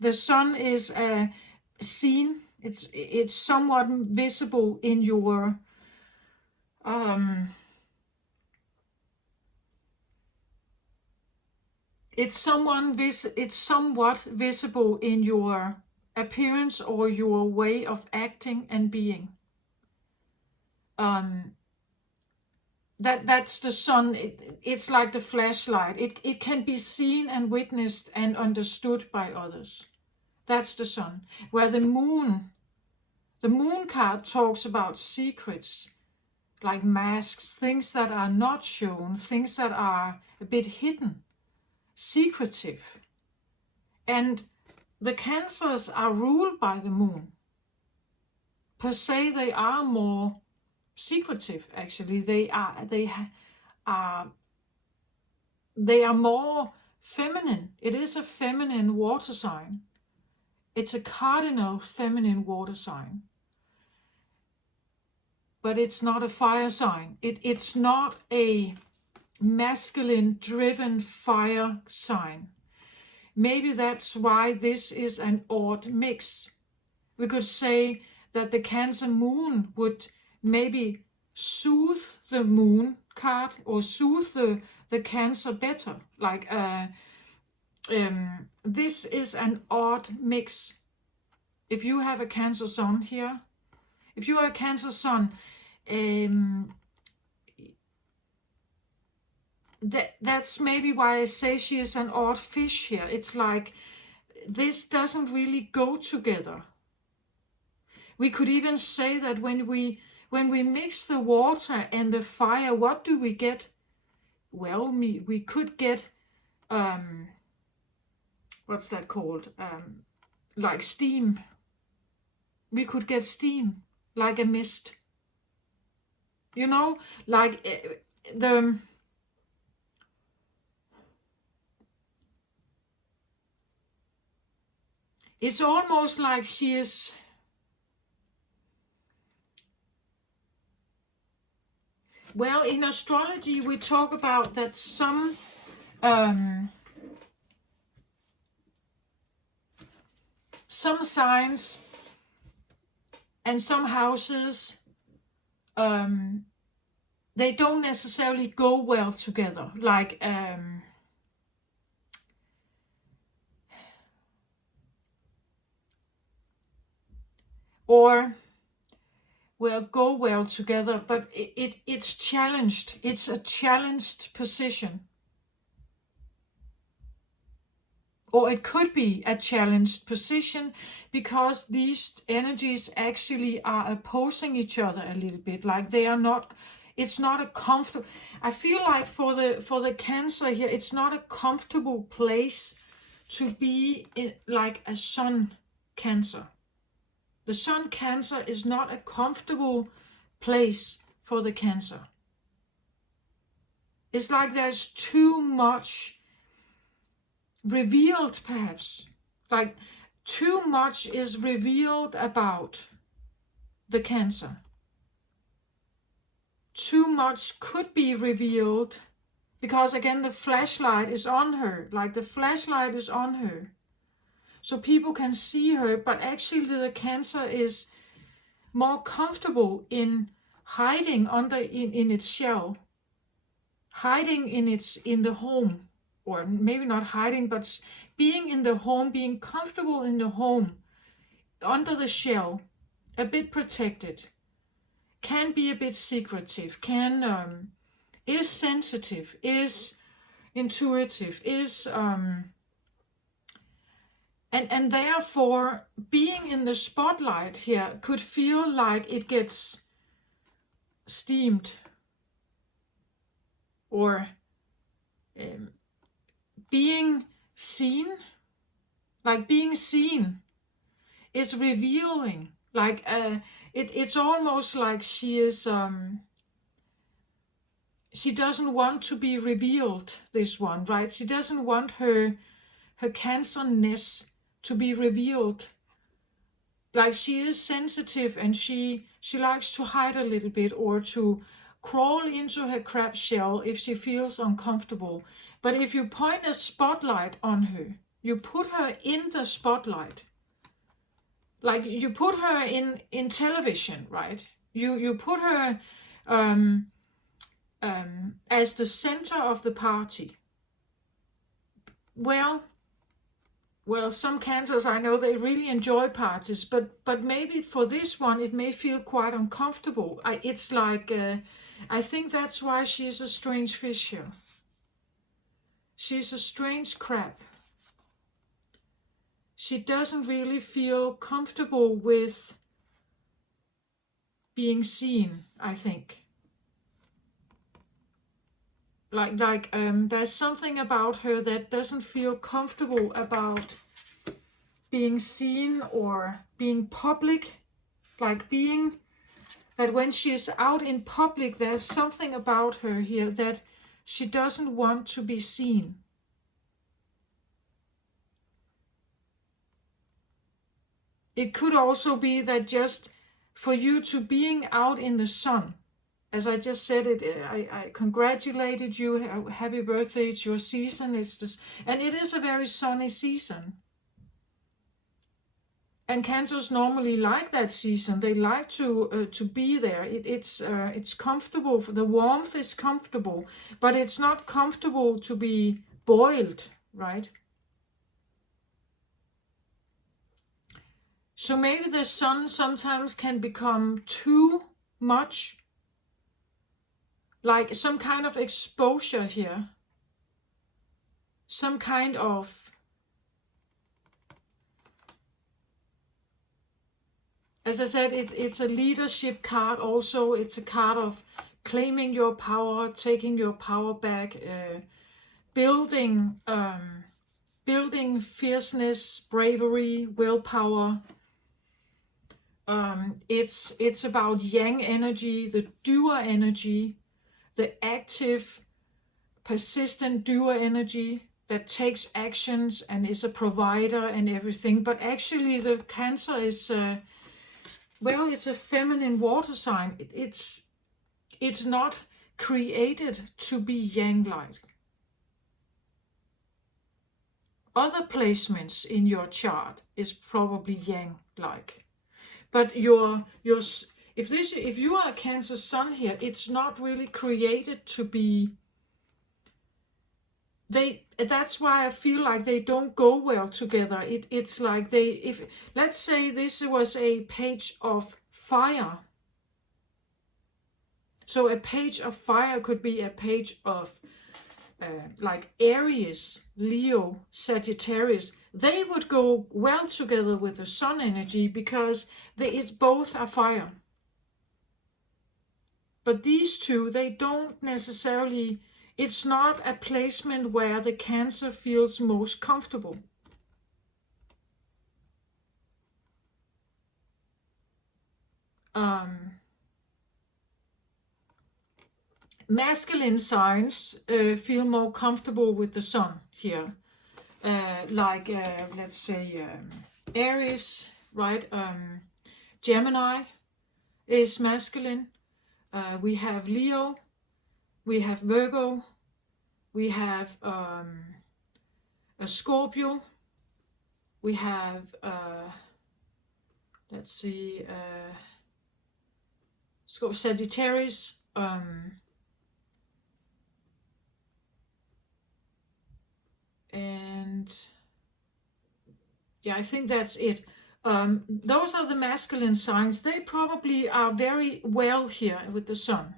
The sun is seen. It's somewhat visible in your it's somewhat visible in your appearance or your way of acting and being. That's the sun. It's like the flashlight. It can be seen and witnessed and understood by others. That's the sun. Where the moon card talks about secrets, like masks, things that are not shown, things that are a bit hidden, secretive. And the Cancers are ruled by the moon. Per se, they are more secretive. Actually, they are more feminine. It is a feminine water sign. It's a cardinal feminine water sign. But it's not a fire sign. It's not a masculine driven fire sign. Maybe that's why this is an odd mix. We could say that the Cancer moon would maybe soothe the moon card or soothe the Cancer better. Like this is an odd mix. If you have a Cancer sun here, if you are a Cancer sun, that's maybe why I say she is an odd fish here. It's like this doesn't really go together. We could even say that when we mix the water and the fire, what do we get? Well, we could get what's that called? Like steam. We could get steam, like a mist. You know, like the it's almost like she is. Well, in astrology, we talk about that some signs and some houses, they don't necessarily go well together. Like or well, go well together, but it's challenged. It's a challenged position. Or it could be a challenged position because these energies actually are opposing each other a little bit. Like they are not, it's not a comfortable, I feel like for the Cancer here, it's not a comfortable place to be in, like a Sun Cancer. The Sun Cancer is not a comfortable place for the Cancer. It's like there's too much revealed, perhaps. Like too much is revealed about the Cancer. Too much could be revealed because, again, the flashlight is on her. Like the flashlight is on her. So people can see her, but actually the Cancer is more comfortable in hiding under in its shell, hiding in the home, or maybe not hiding, but being in the home, being comfortable in the home, under the shell, a bit protected, can be a bit secretive, is sensitive, is intuitive, is and therefore being in the spotlight here could feel like it gets steamed, or being seen, like being seen is revealing. Like it's almost like she is she doesn't want to be revealed, this one, right? She doesn't want her Cancerness to be revealed. Like she is sensitive and she likes to hide a little bit, or to crawl into her crab shell if she feels uncomfortable. But if you point a spotlight on her, you put her in the spotlight, like you put her in television, right? You put her as the center of the party. Well, some Cancers, I know they really enjoy parties, but maybe for this one it may feel quite uncomfortable. It's like I think that's why she's a strange fish here. She's a strange crab. She doesn't really feel comfortable with being seen, I think. Like there's something about her that doesn't feel comfortable about being seen or being public. Like being, that when she's out in public, there's something about her here that she doesn't want to be seen. It could also be that just for you to being out in the sun, as I just said it, I congratulated you. Happy birthday! It's your season. It's just, and it is a very sunny season. And Cancers normally like that season. They like to be there. It's comfortable. The warmth is comfortable, but it's not comfortable to be boiled, right? So maybe the sun sometimes can become too much. like some kind of exposure here, some kind of, as I said, it's a leadership card also. It's a card of claiming your power, taking your power back, building building fierceness, bravery, willpower. It's about yang energy, the doer energy, the active, persistent doer energy that takes actions and is a provider and everything. But actually the Cancer is, well, it's a feminine water sign. It's not created to be yang-like. Other placements in your chart is probably yang-like. But if you are a Cancer Sun here, it's not really created to be. That's why I feel like they don't go well together. It's like if let's say this was a page of fire. So a page of fire could be a page of like Aries, Leo, Sagittarius. They would go well together with the Sun energy because it's both are fire. But these two, they don't necessarily, it's not a placement where the Cancer feels most comfortable. Masculine signs feel more comfortable with the Sun here. Let's say Aries, right? Gemini is masculine. We have Leo, we have Virgo, we have a Scorpio, we have let's see, Sagittarius, and yeah, I think that's it. Those are the masculine signs. They probably are very well here with the Sun.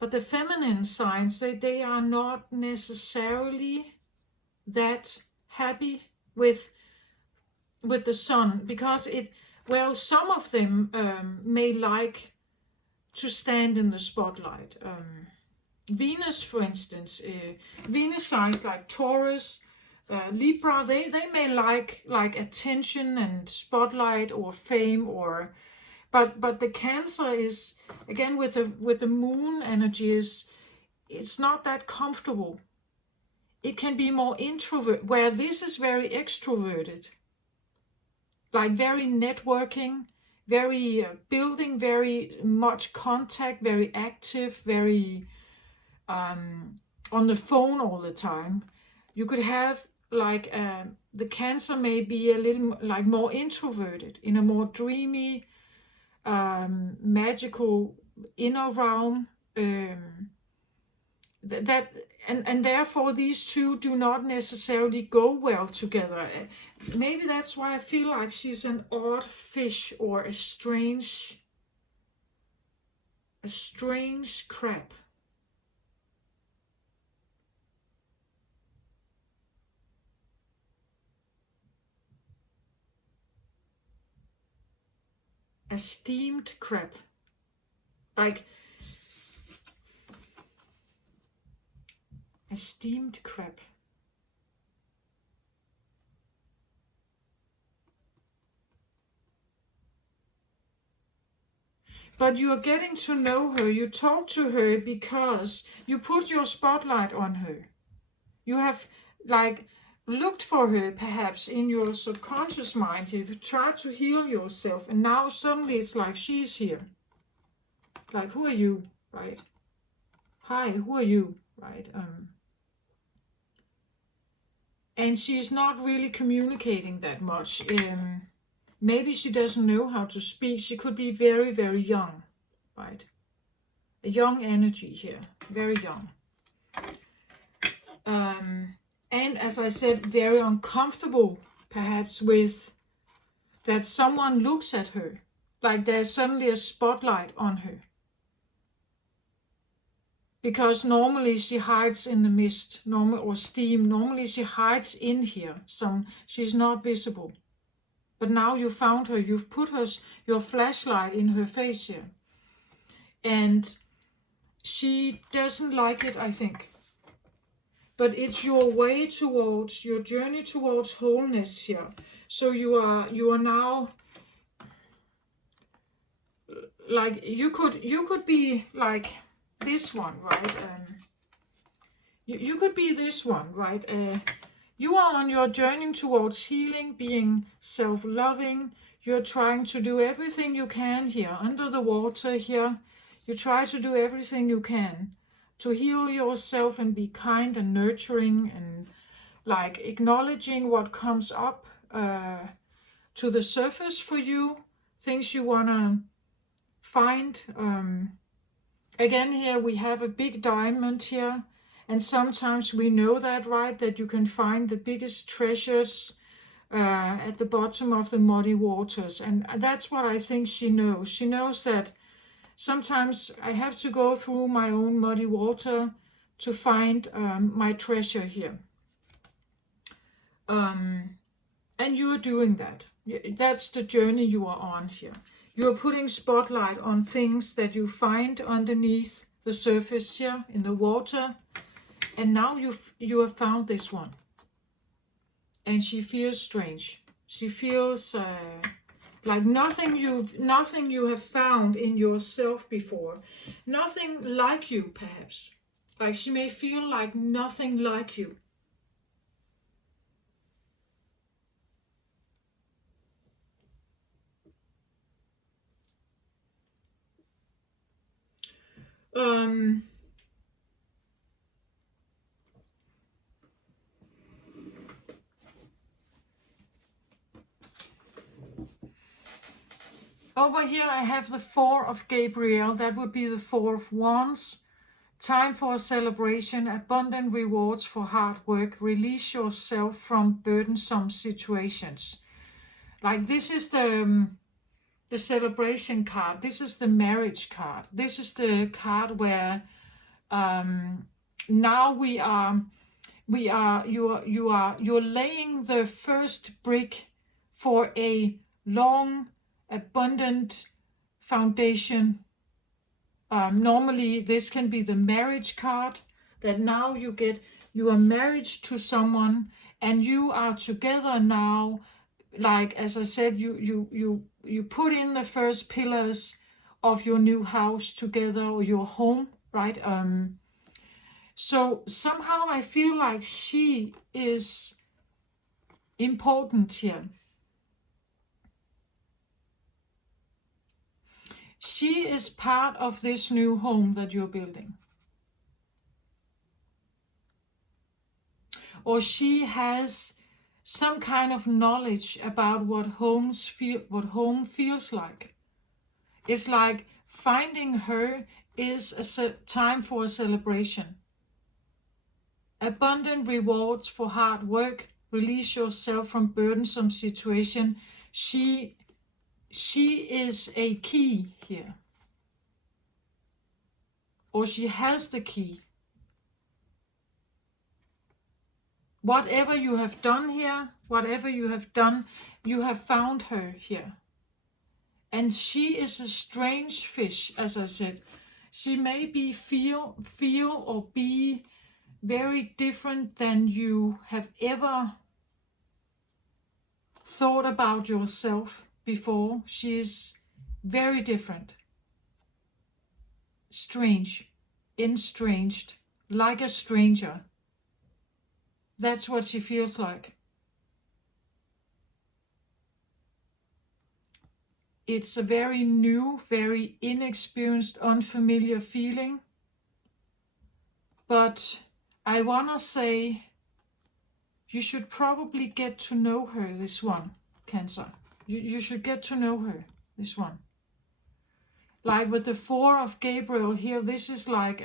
But the feminine signs, they are not necessarily that happy with the Sun, because some of them may like to stand in the spotlight. Venus, for instance, Venus signs like Taurus, Libra, they may like attention and spotlight or fame, or but the Cancer is, again, with the moon energies, it's not that comfortable. It can be more introvert, where this is very extroverted, like very networking, very building very much contact, very active, very on the phone all the time. You could have like the Cancer may be a little like more introverted, in a more dreamy, magical inner realm. And therefore these two do not necessarily go well together. Maybe that's why I feel like she's an odd fish, or a strange crab. A steamed crab. Like a steamed crab. But you are getting to know her. You talk to her because you put your spotlight on her. You have like looked for her perhaps in your subconscious mind. You've tried to heal yourself, and now suddenly it's like she's here. Like, who are you, right? Hi, who are you, right? And she's not really communicating that much. Maybe she doesn't know how to speak. She could be very, very young, right? A young energy here, very young. And as I said, very uncomfortable, perhaps, with that someone looks at her, like there's suddenly a spotlight on her. because normally she hides in the mist, or steam. Normally she hides in here. She's not visible. But now you found her. You've put your flashlight in her face here. And she doesn't like it, I think. But it's your way towards, your journey towards wholeness here. So you are now, like, you could be like this one, right? You could be this one, right? You are on your journey towards healing, being self-loving. You're trying to do everything you can here, under the water here. You try to do everything you can to heal yourself and be kind and nurturing and like acknowledging what comes up to the surface for you, things you want to find. Again, here we have a big diamond here, and sometimes we know that, right, that you can find the biggest treasures at the bottom of the muddy waters. And that's what I think she knows. She knows that sometimes I have to go through my own muddy water to find my treasure here. And you're doing that. That's the journey you are on here. You're putting spotlight on things that you find underneath the surface here in the water. And now you have found this one. And she feels strange. She feels like nothing you have found in yourself before. Nothing like you, perhaps. Like she may feel like nothing like you. Over here I have the Four of Gabriel. That would be the Four of Wands. Time for a celebration, abundant rewards for hard work. Release yourself from burdensome situations. Like this is the celebration card. This is the marriage card. This is the card where now you're laying the first brick for a long, abundant foundation. Normally this can be the marriage card, that now you are married to someone and you are together now. Like as I said, you put in the first pillars of your new house together, or your home, right? So somehow I feel like she is important here. She is part of this new home that you're building. Or she has some kind of knowledge about what home feels like. It's like finding her is a time for a celebration. Abundant rewards for hard work. Release yourself from burdensome situation. She is a key here. Or she has the key. Whatever you have done here, you have found her here. And she is a strange fish, as I said. She may feel or be very different than you have ever thought about yourself before. She is very different. Strange, estranged, like a stranger. That's what she feels like. It's a very new, very inexperienced, unfamiliar feeling. But I want to say you should probably get to know her, this one, Cancer. You should get to know her, this one. Like with the Four of Gabriel here, this is like,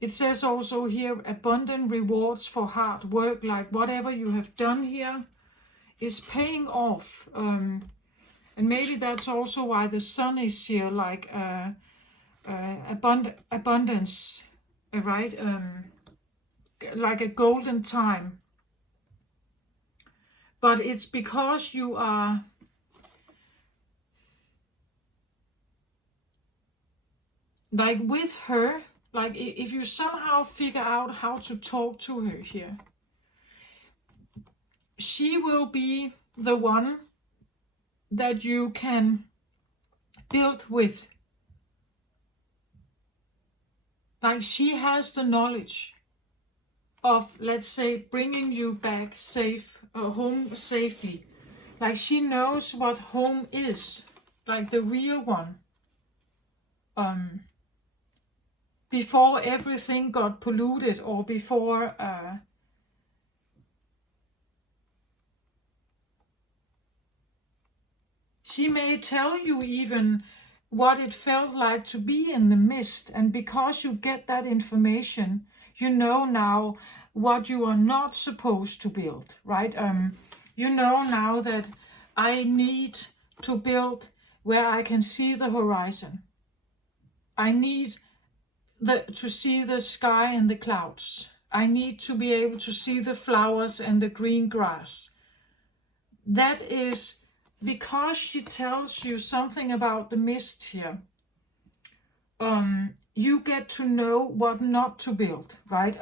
it says also here, abundant rewards for hard work. Like whatever you have done here is paying off. And maybe that's also why the sun is here, like abundance right? Like a golden time. But it's because you are like with her, like if you somehow figure out how to talk to her here, she will be the one that you can build with. Like she has the knowledge of, let's say, bringing you back home safely. Like she knows what home is, like the real one. Before everything got polluted, or before she may tell you even what it felt like to be in the mist, and because you get that information, you know now what you are not supposed to build, right? You know now that I need to build where I can see the horizon. I need to see the sky and the clouds. I need to be able to see the flowers and the green grass. That is because she tells you something about the mist here. You get to know what not to build, right?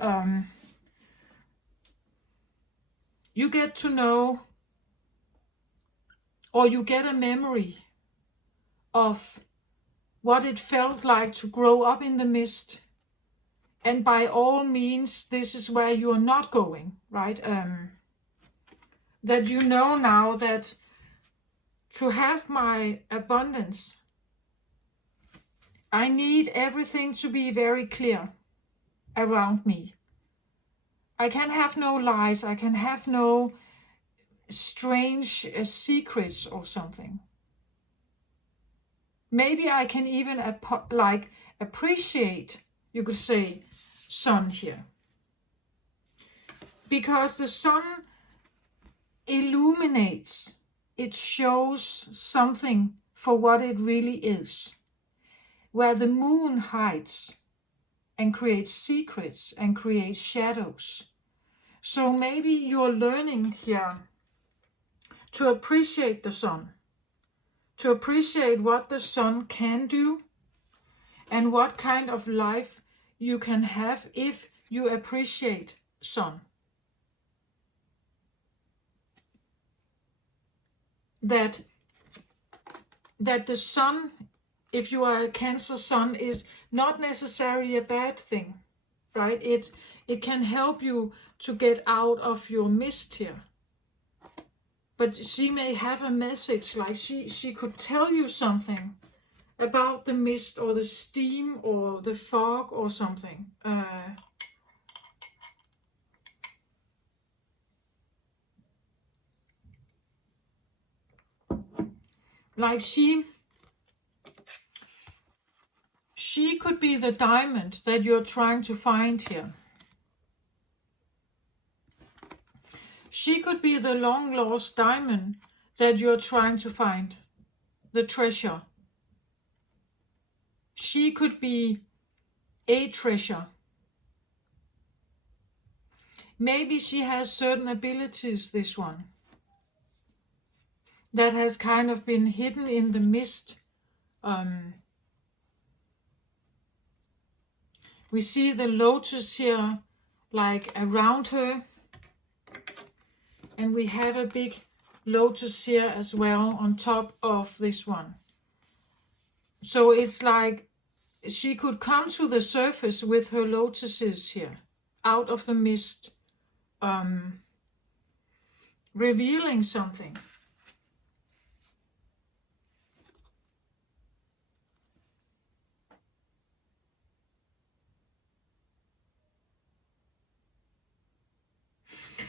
You get to know, or you get a memory of what it felt like to grow up in the mist. And by all means, this is where you are not going, right? That you know now that to have my abundance, I need everything to be very clear around me. I can have no lies. I can have no strange secrets or something. Maybe I can even appreciate, you could say, sun here. Because the sun illuminates, it shows something for what it really is. Where the moon hides and creates secrets and creates shadows. So maybe you're learning here to appreciate the sun, to appreciate what the sun can do and what kind of life you can have if you appreciate sun. That the sun, if you are a Cancer sun, is not necessarily a bad thing, right? It can help you to get out of your mist here. But she may have a message, like she could tell you something about the mist or the steam or the fog or something. Like she could be the diamond that you're trying to find here. She could be the long lost diamond that you're trying to find, the treasure. She could be a treasure. Maybe she has certain abilities, this one, that has kind of been hidden in the mist. We see the lotus here, like around her. And we have a big lotus here as well on top of this one. So it's like she could come to the surface with her lotuses here, out of the mist, revealing something.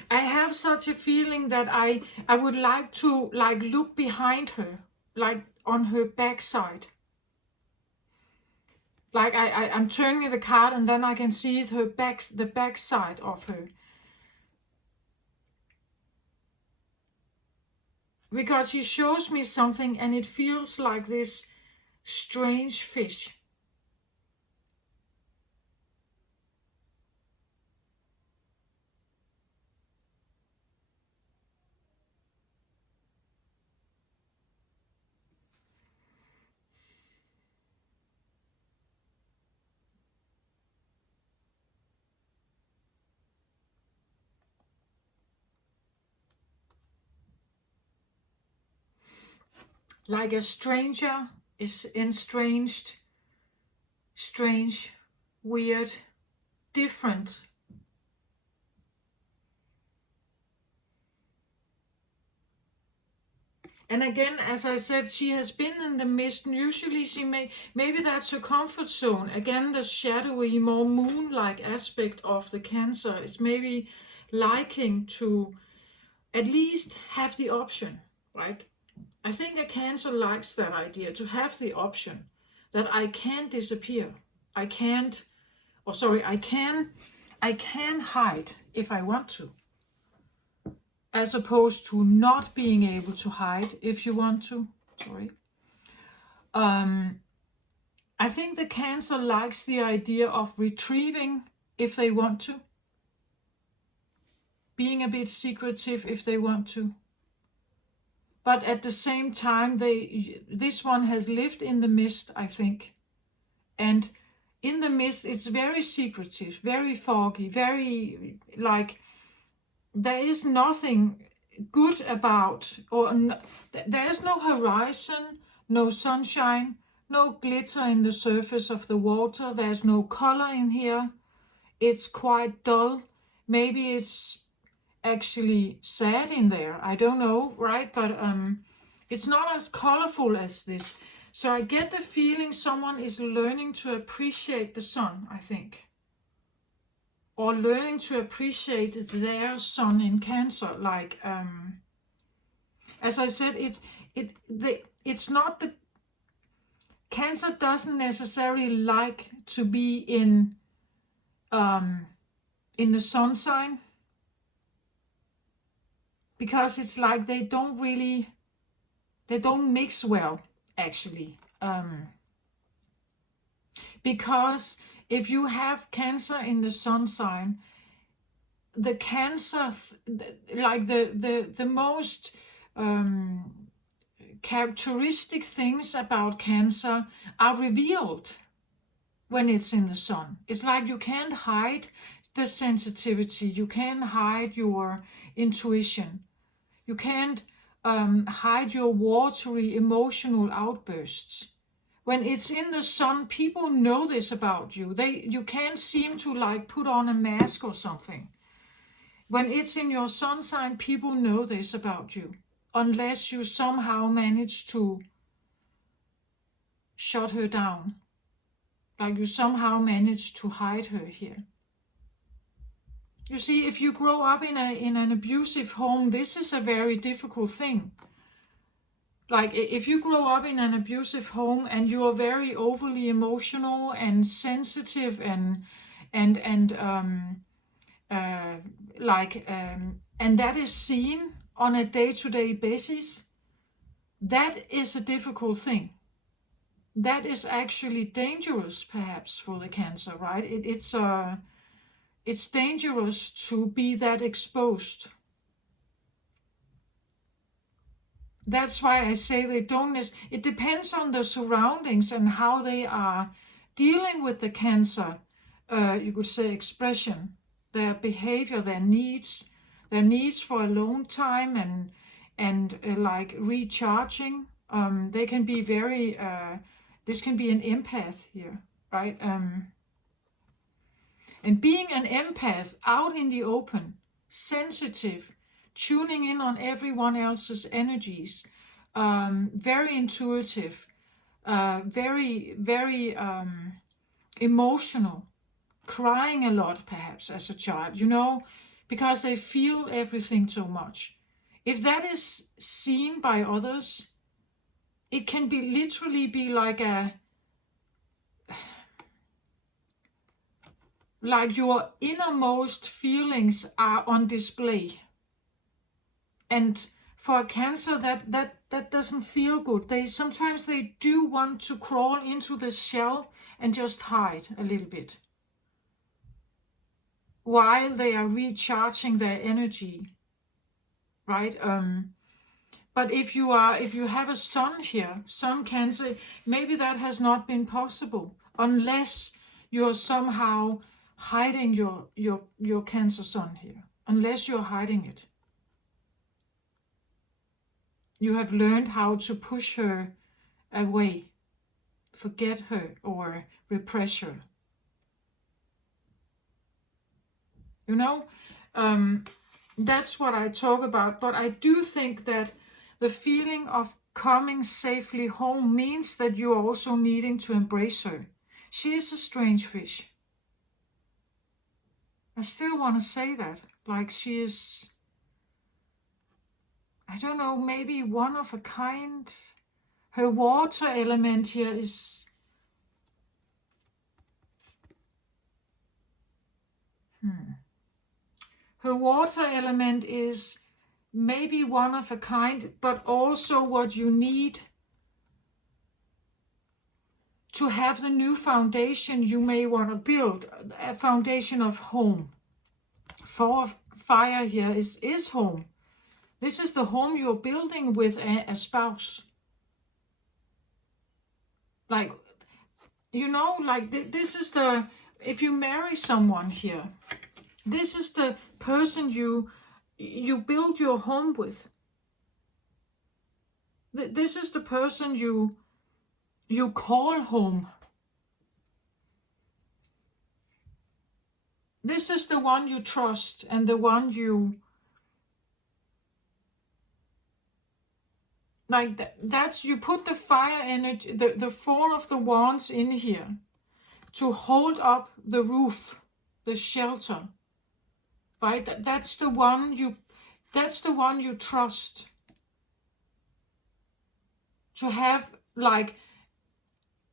I have such a feeling that I would like to look behind her, like on her backside. Like I'm turning the card and then I can see the backside of her. Because she shows me something and it feels like this strange fish. like a stranger is estranged, strange, weird, different. And again, as I said, she has been in the mist. Usually maybe that's her comfort zone. Again, the shadowy, more moon-like aspect of the Cancer is maybe liking to at least have the option, right? I think a Cancer likes that idea, to have the option that I can disappear. I can hide if I want to, as opposed to not being able to hide if you want to. I think the Cancer likes the idea of retrieving if they want to, being a bit secretive if they want to. But at the same time, this one has lived in the mist, I think. And in the mist, it's very secretive, very foggy, very like there is nothing good about, there is no horizon, no sunshine, no glitter in the surface of the water. There's no color in here. It's quite dull. Maybe it's actually sad in there. I don't know, right? But it's not as colorful as this. So I get the feeling someone is learning to appreciate the sun, I think. Or learning to appreciate their sun in Cancer. Like, as I said, it's not the Cancer doesn't necessarily like to be in the sun sign, because it's like they don't mix well, actually. Because if you have Cancer in the sun sign, the Cancer, like the most characteristic things about Cancer are revealed when it's in the sun. It's like you can't hide the sensitivity, you can't hide your intuition, you can't hide your watery emotional outbursts. When it's in the sun, people know this about you. You can't seem to like put on a mask or something. When it's in your sun sign, people know this about you, unless you somehow manage to shut her down. Like you somehow manage to hide her here. You see, if you grow up in an abusive home, this is a very difficult thing. Like if you grow up in an abusive home and you are very overly emotional and sensitive and that is seen on a day-to-day basis, that is a difficult thing. That is actually dangerous, perhaps, for the Cancer, right? It's dangerous to be that exposed. That's why I say they don't. It depends on the surroundings and how they are dealing with the Cancer. You could say expression, their behavior, their needs for alone time and like recharging. They can be very. This can be an empath here, right? And being an empath out in the open, sensitive, tuning in on everyone else's energies, very intuitive, very, very emotional, crying a lot perhaps as a child, because they feel everything so much. If that is seen by others, it can literally be like like your innermost feelings are on display. And for a Cancer, that doesn't feel good. Sometimes they do want to crawl into the shell and just hide a little bit while they are recharging their energy, right? But if you have a sun here, sun Cancer, maybe that has not been possible unless you're somehow hiding your Cancer sun here, unless you're hiding it. you have learned how to push her away, forget her, or repress her. You know, that's what I talk about. But I do think that the feeling of coming safely home means that you're also needing to embrace her. She is a strange fish. I still want to say that. Like, she is, I don't know, maybe one of a kind. Her water element here is... Her water element is maybe one of a kind, but also what you need to have the new foundation you may want to build, a foundation of home. Four of fire here is home. This is the home you're building with a spouse. Like, you know, like this is the, if you marry someone here, this is the person you build your home with. This is the person you call home. This is the one you trust and the one you like. That's, you put the fire energy, the Four of the Wands in here to hold up the roof, the shelter. Right? That's the one you trust. To have like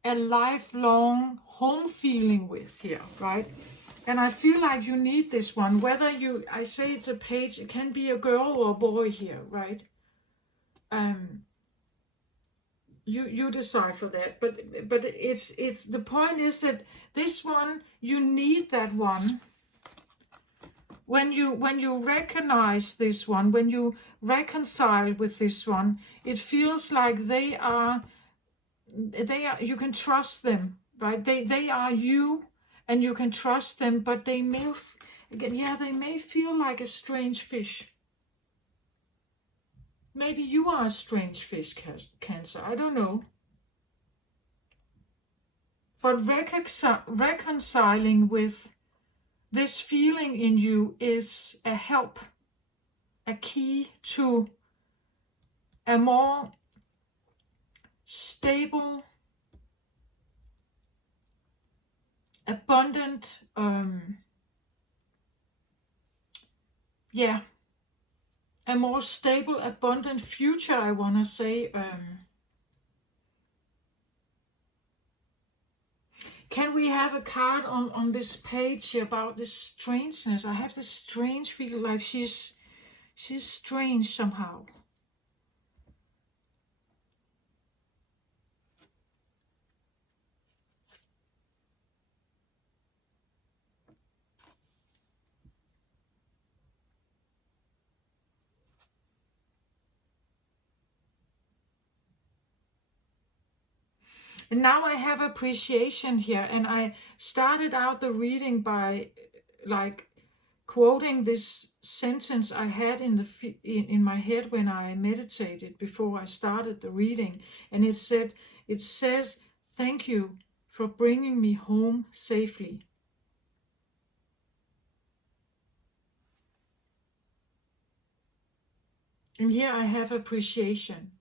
a lifelong home feeling with here, right? And I feel like you need this one, whether I say it's a page, it can be a girl or a boy here, right? You decide for that, but it's the point is that this one, you need that one. When you recognize this one, when you reconcile with this one, it feels like they are, you can trust them, right? They are you, and you can trust them, but they may feel like a strange fish. Maybe you are a strange fish, Cancer. I don't know. But reconciling with this feeling in you is a help, a key to a more stable, abundant, a more stable, abundant future, I want to say. Can we have a card on this page about this strangeness? I have this strange feeling like she's strange somehow. And now I have appreciation here, and I started out the reading by like quoting this sentence I had in my head when I meditated before I started the reading, and it says, "Thank you for bringing me home safely." And here I have appreciation.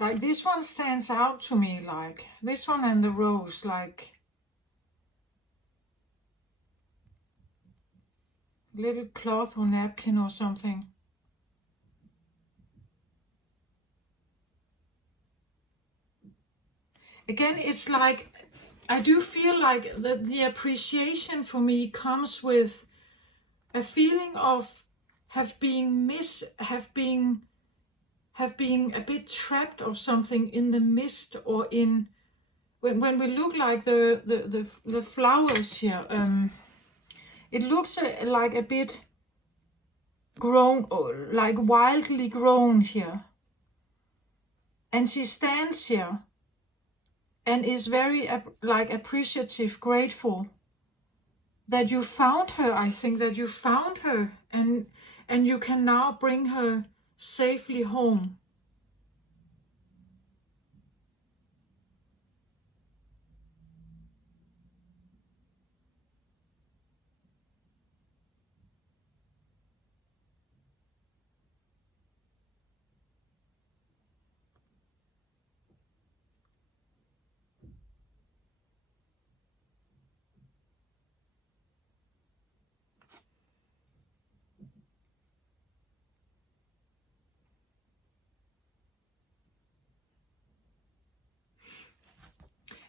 Like this one stands out to me, like this one and the rose, like little cloth or napkin or something. Again, it's like, I do feel like the appreciation for me comes with a feeling of have been a bit trapped or something in the mist, or in when we look like the flowers here, it looks like a bit grown, or like wildly grown here, and she stands here and is very like appreciative, grateful that you found her. I think that you found her, and you can now bring her safely home.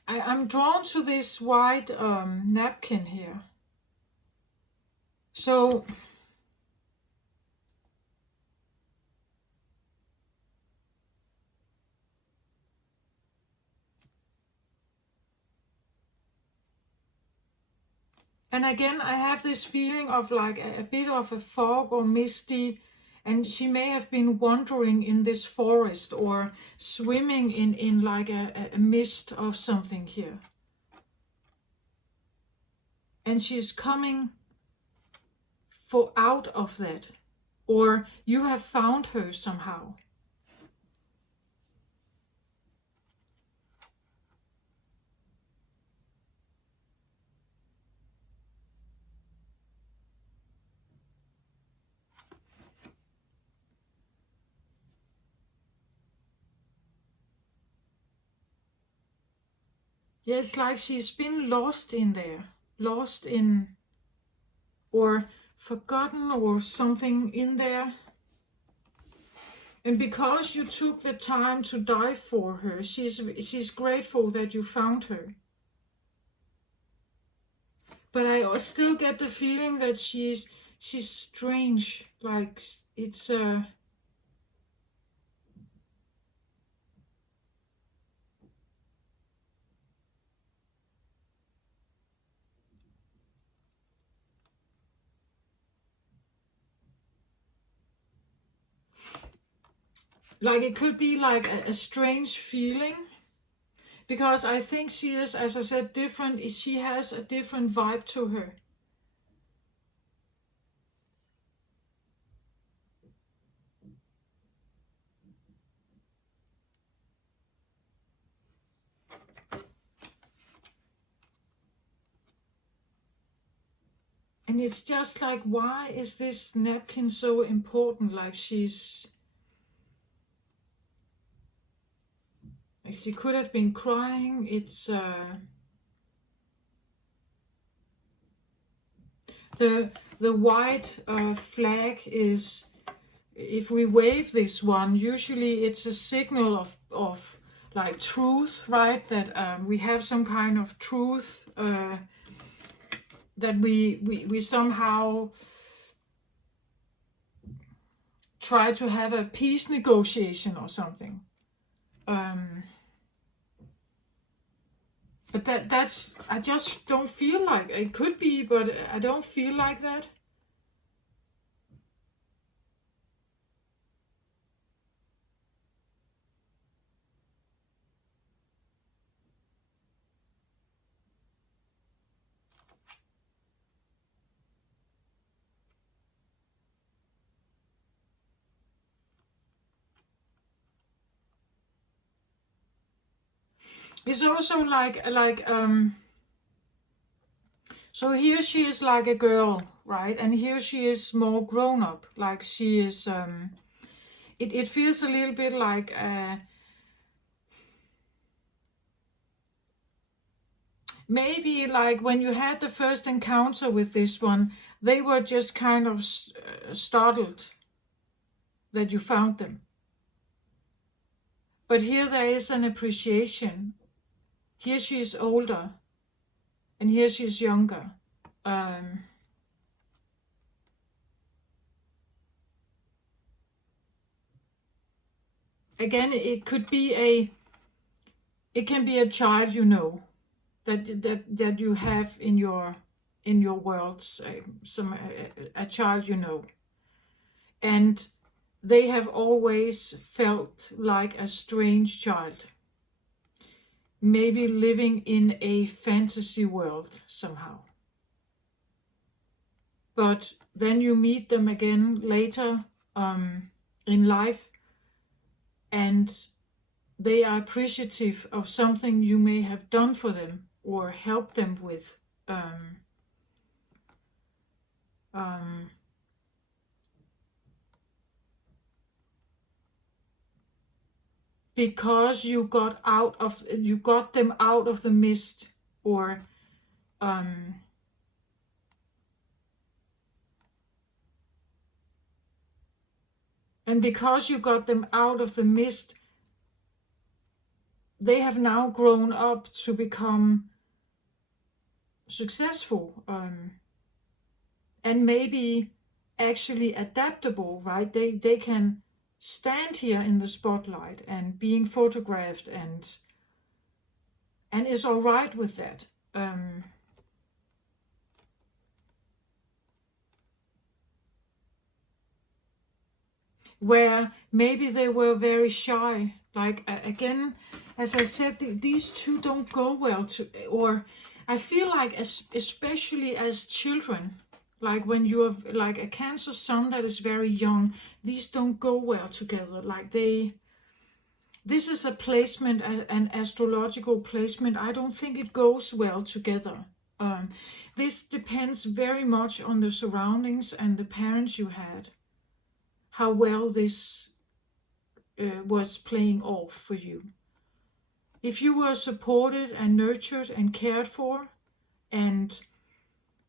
I'm drawn to this white napkin here. So and again, I have this feeling of like a bit of a fog or misty, and she may have been wandering in this forest or swimming in like a mist of something here. And she's coming for out of that, or you have found her somehow. Yeah, it's like she's been lost in there, lost in, or forgotten or something in there. And because you took the time to die for her, she's grateful that you found her. But I still get the feeling that she's strange, like it's like it could be like a strange feeling, because I think she is, as I said, different. She has a different vibe to her. And it's just like, why is this napkin so important? Like she could have been crying. It's the white flag is, if we wave this one, usually it's a signal of like truth, right? That we have some kind of truth, that we somehow try to have a peace negotiation or something. But that's, I just don't feel like it could be, but I don't feel like that. It's also like so here she is like a girl, right? And here she is more grown up. Like she is it feels a little bit like maybe like when you had the first encounter with this one, they were just kind of startled that you found them. But here there is an appreciation. Here she is older, and here she is younger. Again, it can be a child, you know, that you have in your worlds, a child, you know, and they have always felt like a strange child, maybe living in a fantasy world somehow. But then you meet them again later in life, and they are appreciative of something you may have done for them or helped them with. Because you got them out of the mist, or and because you got them out of the mist, they have now grown up to become successful, and maybe actually adaptable, right? They can stand here in the spotlight and being photographed, and is all right with that. Where maybe they were very shy. Like, again, as I said, these two don't go well or I feel like, especially as children, like when you have like a Cancer sun that is very young, these don't go well together. Like this is a placement, an astrological placement. I don't think it goes well together. This depends very much on the surroundings and the parents you had, how well this was playing off for you. If you were supported and nurtured and cared for and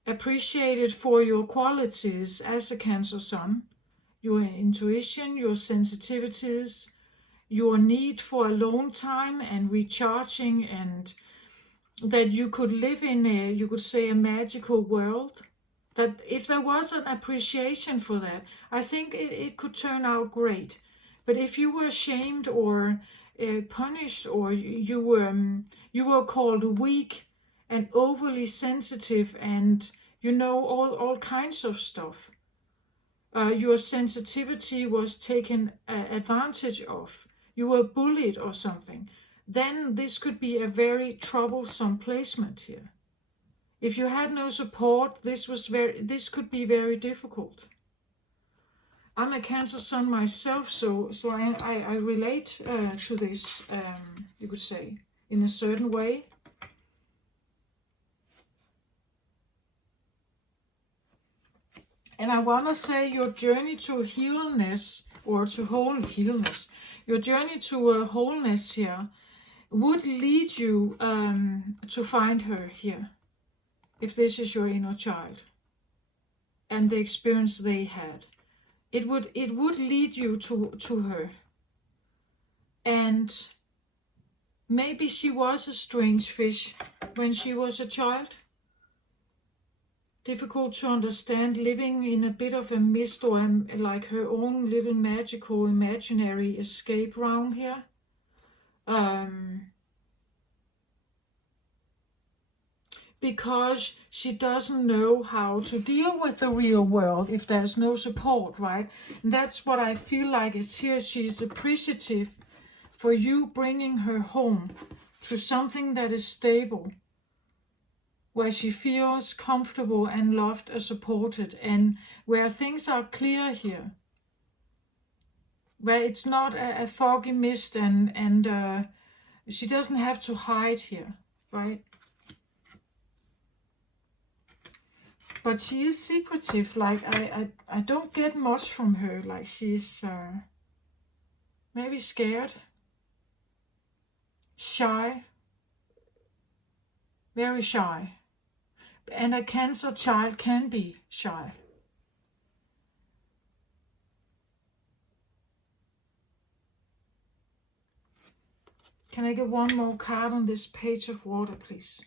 appreciated for your qualities as a Cancer sun, your intuition, your sensitivities, your need for alone time and recharging, and that you could live in you could say, a magical world, that if there was an appreciation for that, I think it could turn out great. But if you were shamed or punished, or you were called weak and overly sensitive, and all kinds of stuff, your sensitivity was taken advantage of, you were bullied or something, then this could be a very troublesome placement here. If you had no support, this could be very difficult. I'm a Cancer sun myself, so I relate to this, you could say, in a certain way. And I want to say your journey to healness, or to wholeness, your journey to wholeness here would lead you to find her here, if this is your inner child and the experience they had. It would lead you to her. And maybe she was a strange fish when she was a child. Difficult to understand, living in a bit of a mist, or like her own little magical imaginary escape round here. Because she doesn't know how to deal with the real world if there's no support, right? And that's what I feel like is here. She's appreciative for you bringing her home to something that is stable, where she feels comfortable and loved and supported, and where things are clear here, where it's not a foggy mist, and she doesn't have to hide here, right? But she is secretive. Like, I don't get much from her. Like, she's maybe scared, shy. very shy. And a Cancer child can be shy. Can I get one more card on this Page of Water, please?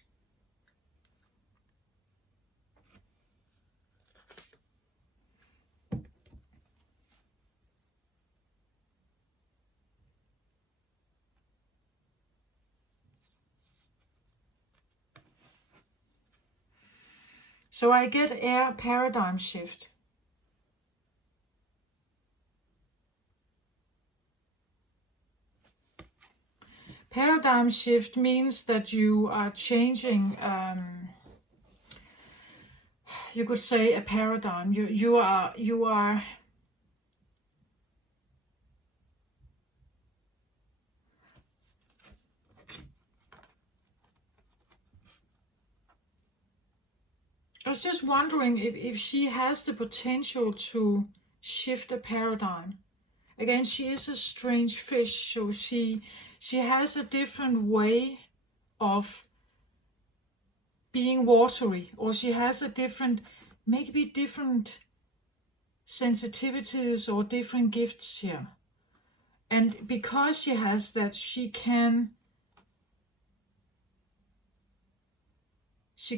So I get air paradigm shift. Paradigm shift means that you are changing, you could say, a paradigm. You are I was just wondering if she has the potential to shift a paradigm. Again, she is a strange fish, so she has a different way of being watery, or she has a different, maybe different sensitivities or different gifts here. And because she has that, she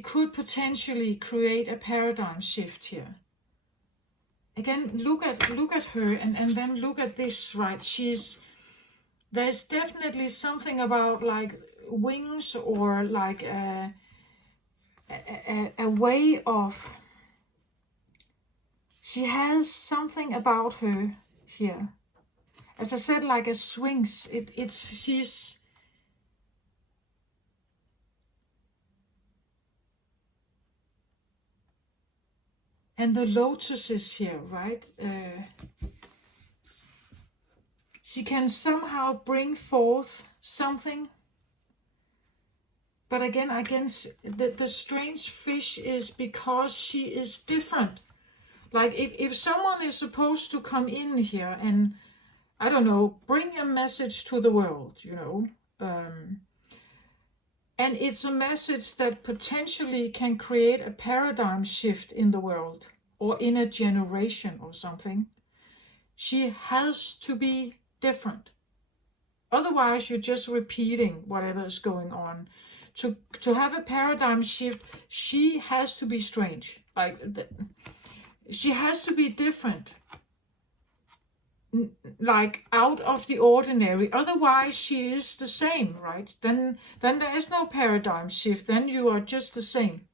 could potentially create a paradigm shift here. Again, look at her and then look at this, right? There's definitely something about like wings, or like a way of, she has something about her here. As I said, like a swings, she's, and the lotus is here, right? She can somehow bring forth something. But again, the strange fish is because she is different. Like if someone is supposed to come in here and, I don't know, bring a message to the world, and it's a message that potentially can create a paradigm shift in the world or in a generation or something, she has to be different. Otherwise, you're just repeating whatever is going on. To have a paradigm shift, she has to be strange. She has to be different. Like out of the ordinary. Otherwise, she is the same, right? Then there is no paradigm shift. Then you are just the same.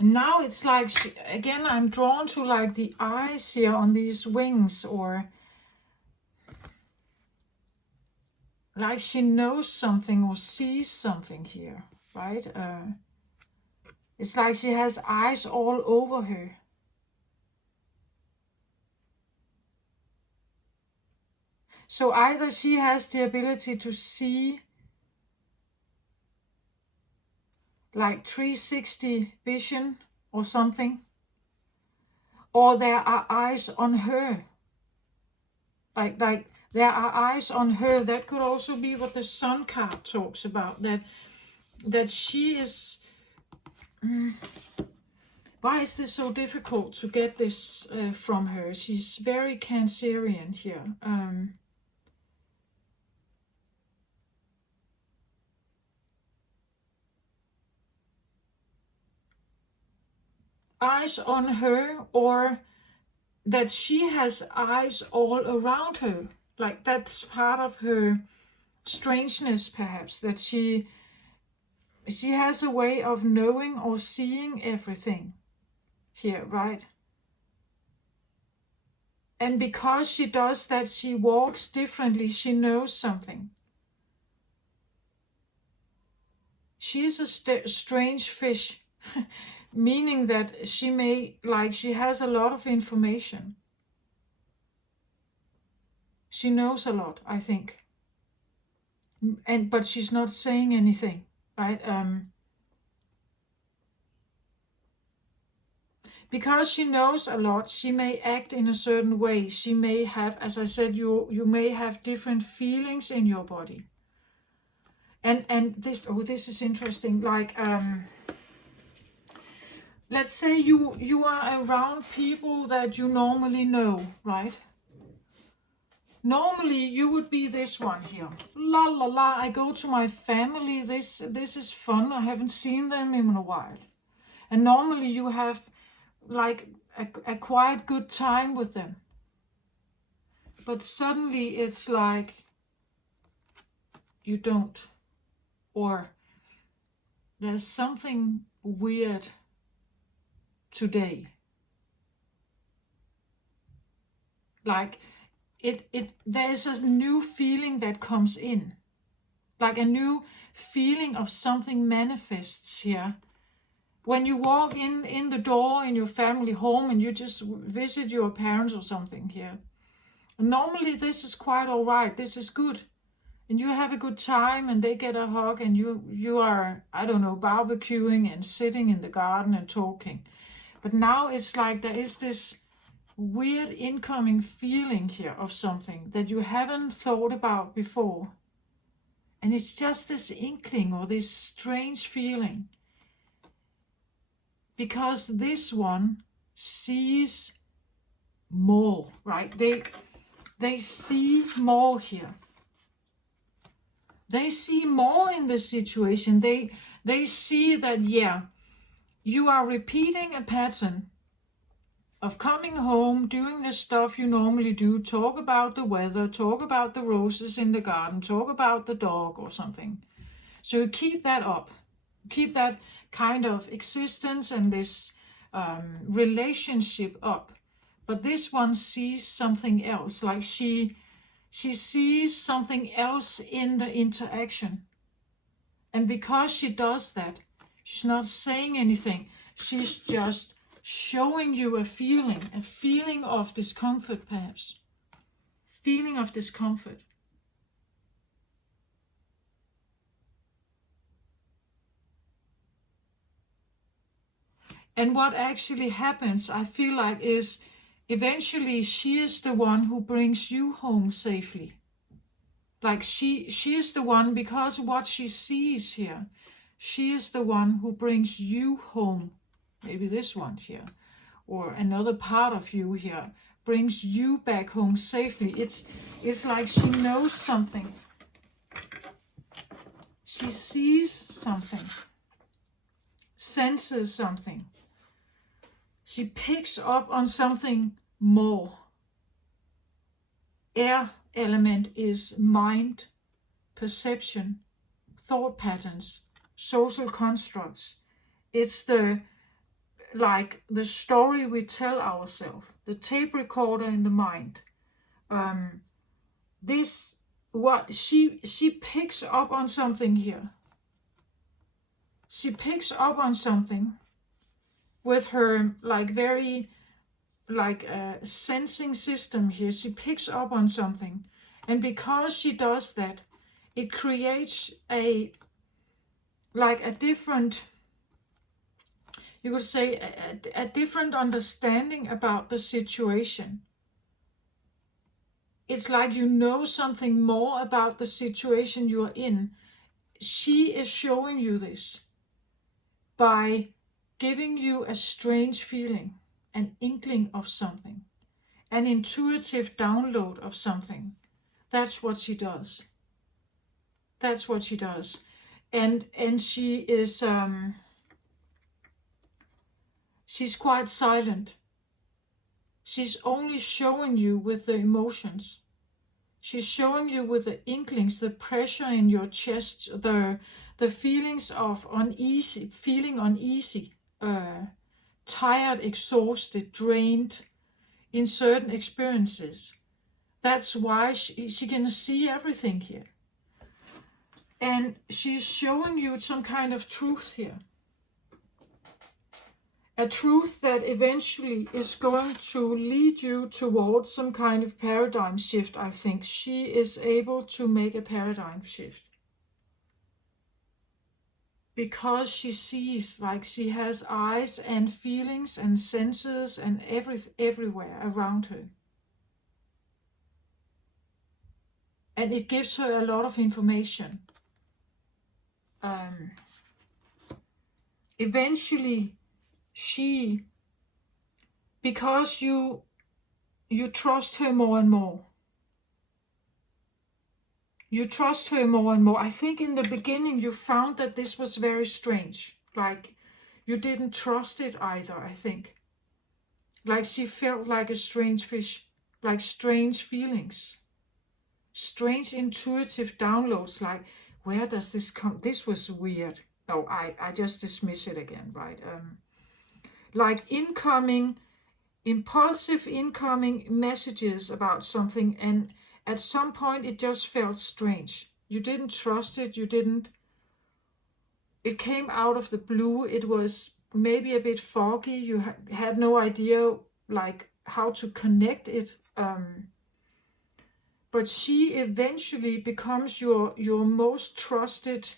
Now it's like, again, I'm drawn to like the eyes here on these wings, or like she knows something or sees something here, right? It's like she has eyes all over her. So either she has the ability to see like 360 vision or something, or there are eyes on her. Like there are eyes on her. That could also be what the Sun card talks about, that she is... Why is this so difficult to get this from her? She's very Cancerian here. Eyes on her, or that she has eyes all around her. Like that's part of her strangeness, perhaps, that she has a way of knowing or seeing everything here, right? And because she does that, she walks differently, she knows something. She is a strange fish, meaning that she has a lot of information. She knows a lot, I think. But she's not saying anything, right? because she knows a lot, she may act in a certain way. She may have, as I said, you may have different feelings in your body. And this is interesting. Like let's say you are around people that you normally know, right? Normally you would be this one here. La la la, I go to my family, this is fun, I haven't seen them in a while. And normally you have like a quite good time with them. But suddenly it's like you don't. Or there's something weird today. Like there's a new feeling that comes in. Like a new feeling of something manifests here. When you walk in the door in your family home and you just visit your parents or something here. Normally this is quite all right. This is good. And you have a good time and they get a hug and you are, I don't know, barbecuing and sitting in the garden and talking. But now it's like there is this weird incoming feeling here of something that you haven't thought about before. And it's just this inkling or this strange feeling. Because this one sees more, right? They see more here. They see more in the situation. They see that, yeah, you are repeating a pattern of coming home, doing the stuff you normally do, talk about the weather, talk about the roses in the garden, talk about the dog or something. So you keep that up. Keep that kind of existence and this relationship up. But this one sees something else, like she sees something else in the interaction. And because she does that, she's not saying anything. She's just showing you a feeling of discomfort perhaps. Feeling of discomfort. And what actually happens, I feel like, is eventually she is the one who brings you home safely. Like she is the one, because of what she sees here, she is the one who brings you home. Maybe this one here, or another part of you here, brings you back home safely. It's like she knows something. She sees something, senses something. She picks up on something more. Air element is mind, perception, thought patterns, social constructs. It's the story we tell ourselves, the tape recorder in the mind. She picks up on something here. She picks up on something with her very sensing system here. She picks up on something, and because she does that, it creates a different, you could say, a different understanding about the situation. It's like you know something more about the situation you're in. She is showing you this by giving you a strange feeling, an inkling of something, an intuitive download of something. That's what she does. That's what she does. And she is she's quite silent. She's only showing you with the emotions. She's showing you with the inklings, the pressure in your chest, the feelings of feeling uneasy, tired, exhausted, drained in certain experiences. That's why she can see everything here. And she's showing you some kind of truth here. A truth that eventually is going to lead you towards some kind of paradigm shift, I think. She is able to make a paradigm shift. because she sees, like she has eyes and feelings and senses and everywhere around her. And it gives her a lot of information. Eventually, because you trust her more and more. You trust her more and more. I think in the beginning you found that this was very strange. Like you didn't trust it either, I think. Like she felt like a strange fish, like strange feelings, strange intuitive downloads, like where does this come? This was weird. No, I just dismiss it again, right? Like impulsive incoming messages about something, and at some point it just felt strange. You didn't trust it, it came out of the blue, it was maybe a bit foggy, you had no idea like how to connect it. But she eventually becomes your most trusted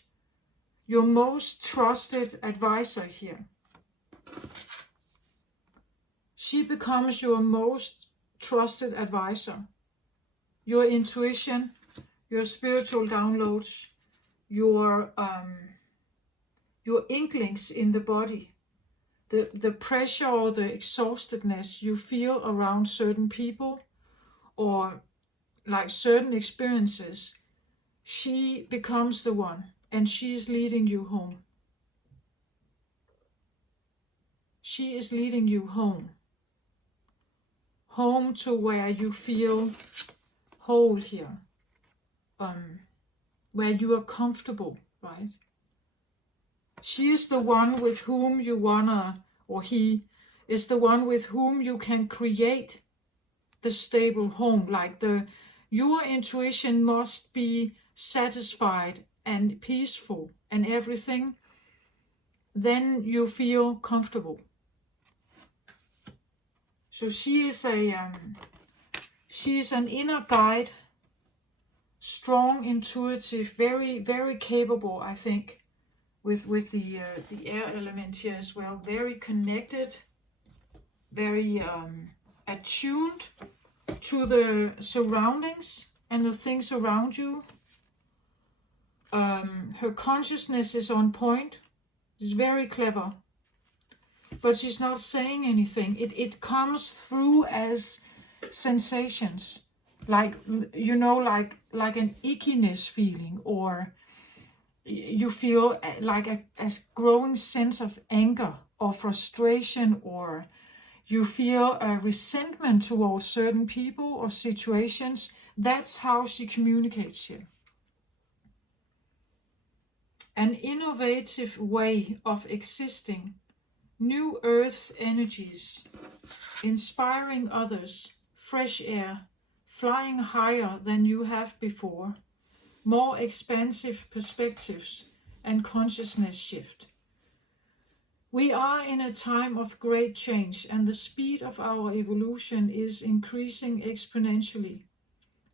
advisor here. She becomes your most trusted advisor. Your intuition, your spiritual downloads, your inklings in the body, the pressure or the exhaustedness you feel around certain people or like certain experiences, she becomes the one and she is leading you home. She is leading you home. Home to where you feel whole here. Where you are comfortable, right? She is the one with whom you wanna, or he is the one with whom you can create the stable home. Like your intuition must be satisfied and peaceful and everything. Then you feel comfortable. So she is an inner guide, strong, intuitive, very, very capable, I think, with the air element here as well. Very connected, very attuned to the surroundings and the things around you. Her consciousness is on point. She's very clever. But she's not saying anything. It comes through as sensations, like like an ickiness feeling, or you feel like a growing sense of anger or frustration, or you feel a resentment towards certain people or situations. That's how she communicates here. An innovative way of existing. New earth energies, inspiring others, fresh air, flying higher than you have before, more expansive perspectives and consciousness shift. We are in a time of great change, and the speed of our evolution is increasing exponentially.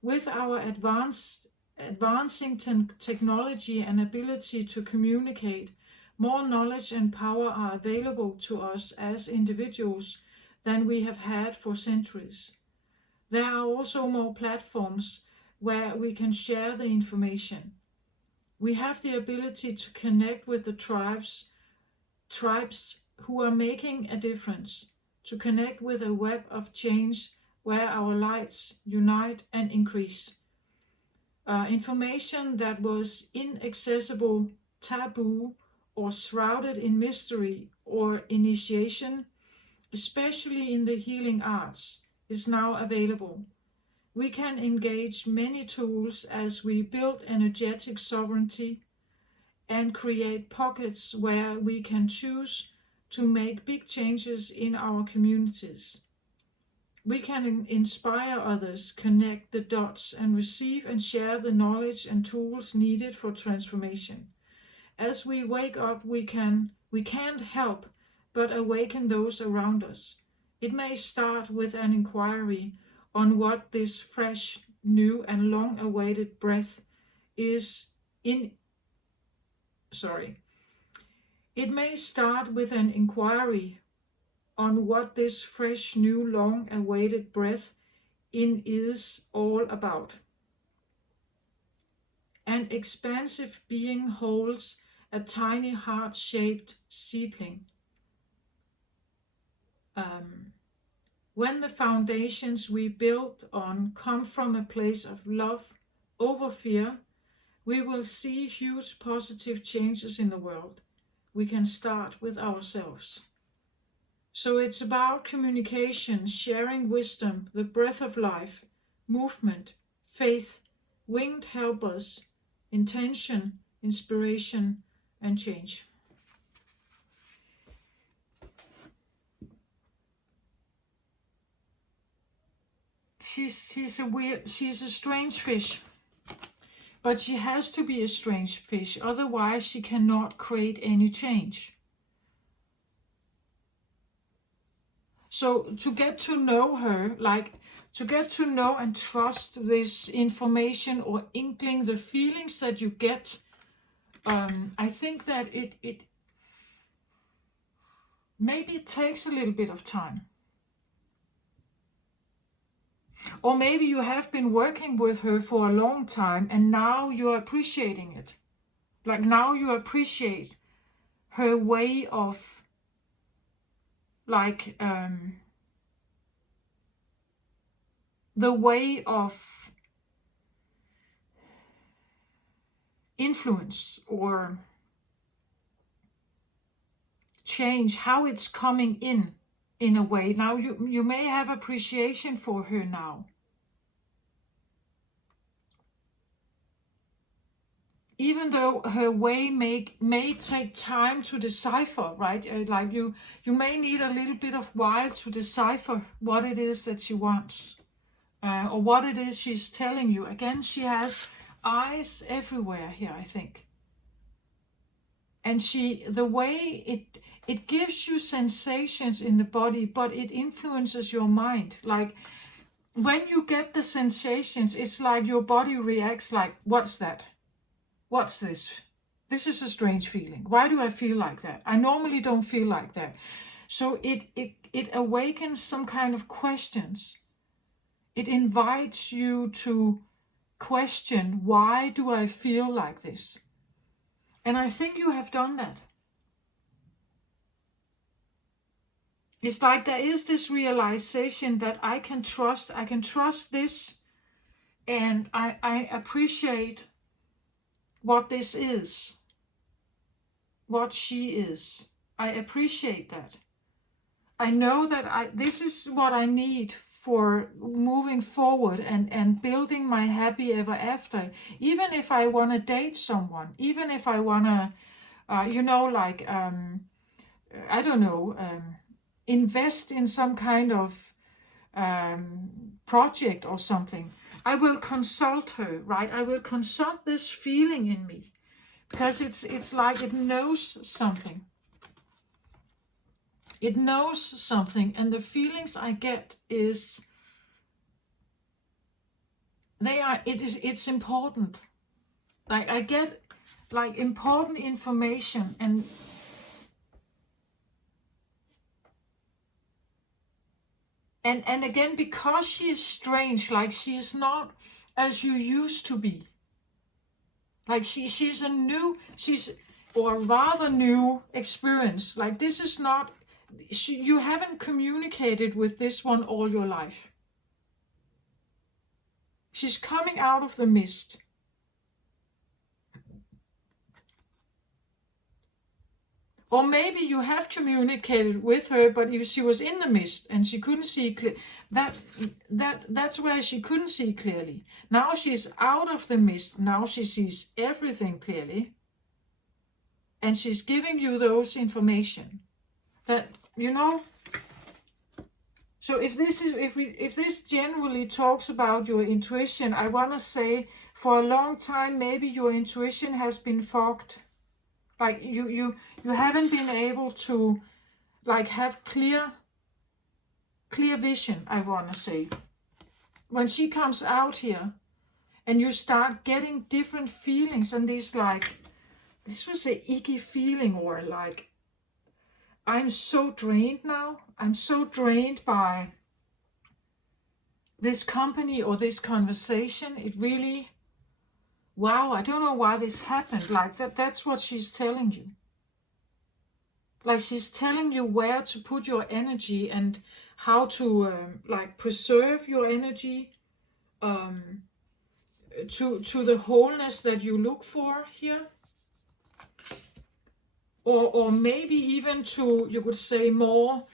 With our advancing technology and ability to communicate, more knowledge and power are available to us as individuals than we have had for centuries. There are also more platforms where we can share the information. We have the ability to connect with the tribes who are making a difference, to connect with a web of change where our lights unite and increase. Information that was inaccessible, taboo, or shrouded in mystery or initiation, especially in the healing arts, is now available. We can engage many tools as we build energetic sovereignty and create pockets where we can choose to make big changes in our communities. We can inspire others, connect the dots, and receive and share the knowledge and tools needed for transformation. As we wake up, we can't help but awaken those around us. It may start with an inquiry on what this fresh, new, and long-awaited breath is It may start with an inquiry on what this fresh, new, long-awaited breath in is all about. An expansive being holds a tiny heart-shaped seedling. When the foundations we build on come from a place of love over fear, we will see huge positive changes in the world. We can start with ourselves. So it's about communication, sharing wisdom, the breath of life, movement, faith, winged helpers, intention, inspiration, and change. She's a strange fish. But she has to be a strange fish, otherwise she cannot create any change. So to get to know her, like to get to know and trust this information or inkling, the feelings that you get, I think that it maybe it takes a little bit of time. Or maybe you have been working with her for a long time and now you're appreciating it. Like now you appreciate her way of the way of influence or change, how it's coming in a way. Now you may have appreciation for her now. Even though her way may take time to decipher, right? Like you may need a little bit of while to decipher what it is that she wants, or what it is she's telling you. Again, she has eyes everywhere here, I think. And the way it gives you sensations in the body, but it influences your mind. Like when you get the sensations, it's like your body reacts like, what's that? What's this? This is a strange feeling. Why do I feel like that? I normally don't feel like that. So it awakens some kind of questions. It invites you to question, why do I feel like this? And I think you have done that. It's like there is this realization that I can trust this, and I appreciate what this is, what she is. I appreciate that. I know that this is what I need for moving forward and building my happy ever after. Even if I want to date someone, even if I want to, I don't know, invest in some kind of project or something, I will consult her, right? I will consult this feeling in me, because it's like it knows something. It knows something, and the feelings I get it's important. Like I get like important information, and again, because she is strange, like she is not as you used to be. Like she's or rather new experience. Like this is not, you haven't communicated with this one all your life. She's coming out of the mist. Or maybe you have communicated with her, but she was in the mist and she couldn't see that's where she couldn't see clearly. Now she's out of the mist. Now she sees everything clearly. And she's giving you those information that, So if this generally talks about your intuition, I want to say for a long time, maybe your intuition has been fogged. Like you haven't been able to like have clear vision, I want to say. When she comes out here and you start getting different feelings and these like this was a icky feeling, or like, I'm so drained now. I'm so drained by this company or this conversation. It really, wow, I don't know why this happened. Like that's what she's telling you. Like she's telling you where to put your energy and how to like preserve your energy um, to the wholeness that you look for here. Or maybe even to, you could say, more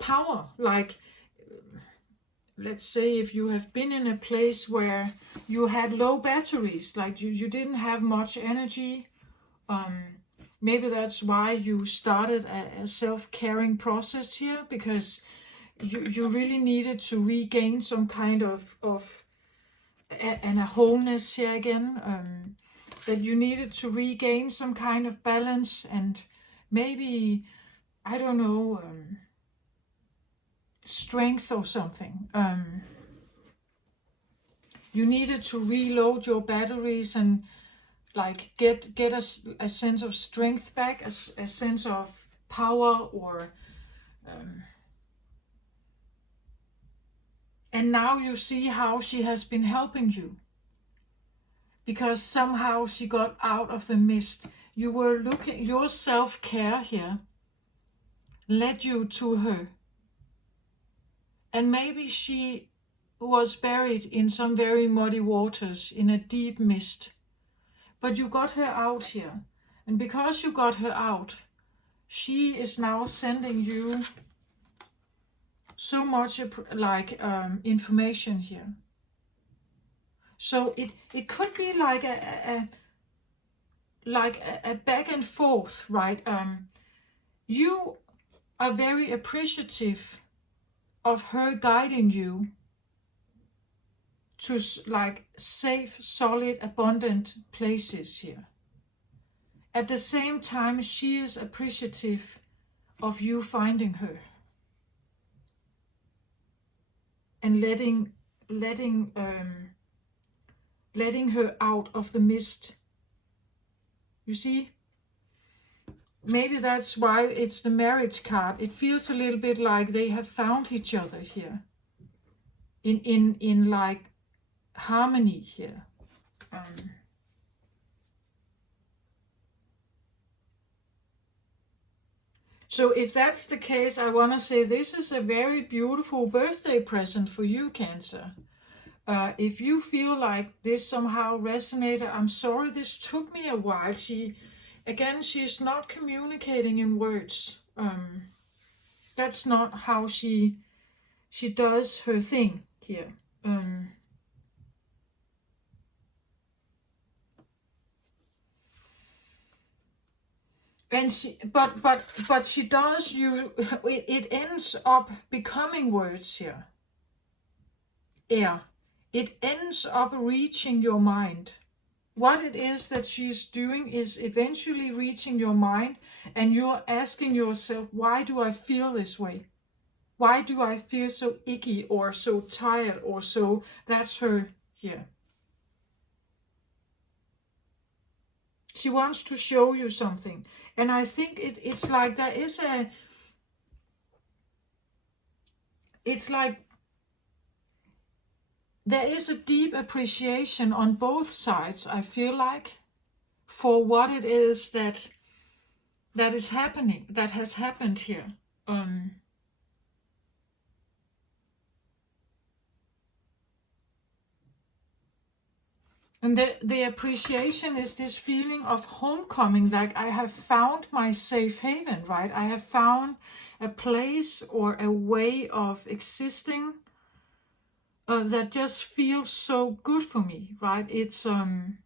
power. Like, let's say if you have been in a place where you had low batteries, like you didn't have much energy, maybe that's why you started a self-caring process here, because you really needed to regain some kind of and a wholeness here again, that you needed to regain some kind of balance, and maybe, I don't know, strength or something. You needed to reload your batteries and like get a sense of strength back, a sense of power, or and now you see how she has been helping you, because somehow she got out of the mist. You were looking, your self-care here led you to her, and maybe she was buried in some very muddy waters in a deep mist, but you got her out here, and because you got her out, she is now sending you so much like information here. So it could be like a back and forth, right? You are very appreciative of her guiding you to like safe, solid, abundant places here. At the same time, she is appreciative of you finding her and letting her out of the mist. You see? Maybe that's why it's the marriage card. It feels a little bit like they have found each other here. In like harmony here. So if that's the case, I want to say this is a very beautiful birthday present for you, Cancer. If you feel like this somehow resonated, I'm sorry this took me a while. She's not communicating in words. That's not how she does her thing here. And but she does you. It ends up becoming words here. Yeah, it ends up reaching your mind. What it is that she's doing is eventually reaching your mind, and you're asking yourself, why do I feel this way? Why do I feel so icky or so tired or so? That's her here. She wants to show you something. And I think it's like there is a deep appreciation on both sides, I feel like, for what it is that is happening, that has happened here. And the appreciation is this feeling of homecoming, like I have found my safe haven, right? I have found a place or a way of existing that just feels so good for me, right? It's and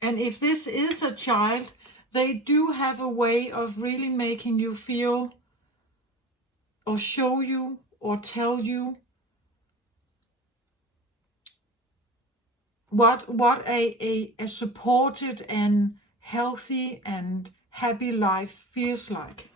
if this is a child, they do have a way of really making you feel or show you or tell you what a supported and healthy and happy life feels like.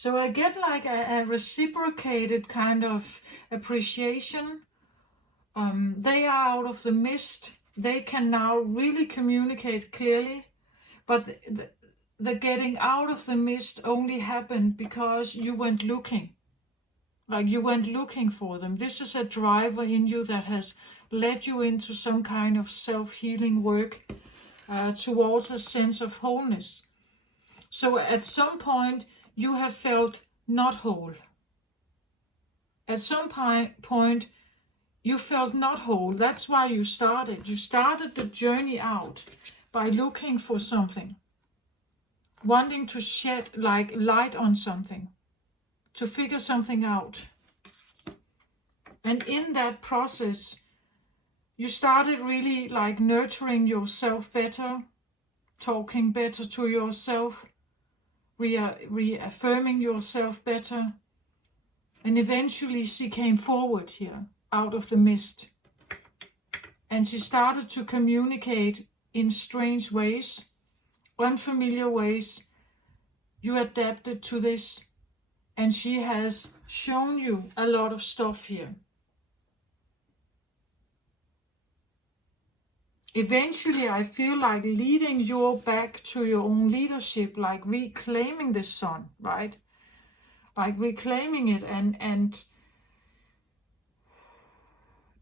So I get like a reciprocated kind of appreciation. They are out of the mist. They can now really communicate clearly, but the getting out of the mist only happened because you went looking. Like you went looking for them. This is a driver in you that has led you into some kind of self-healing work towards a sense of wholeness. So at some point, you have felt not whole. At some point, you felt not whole. That's why you started. You started the journey out by looking for something, wanting to shed like light on something, to figure something out. And in that process, you started really like nurturing yourself better, talking better to yourself, reaffirming yourself better. And eventually she came forward here, out of the mist. And she started to communicate in strange ways, unfamiliar ways. You adapted to this, and she has shown you a lot of stuff here. Eventually, I feel like leading you back to your own leadership, like reclaiming the sun, right? Like reclaiming it, and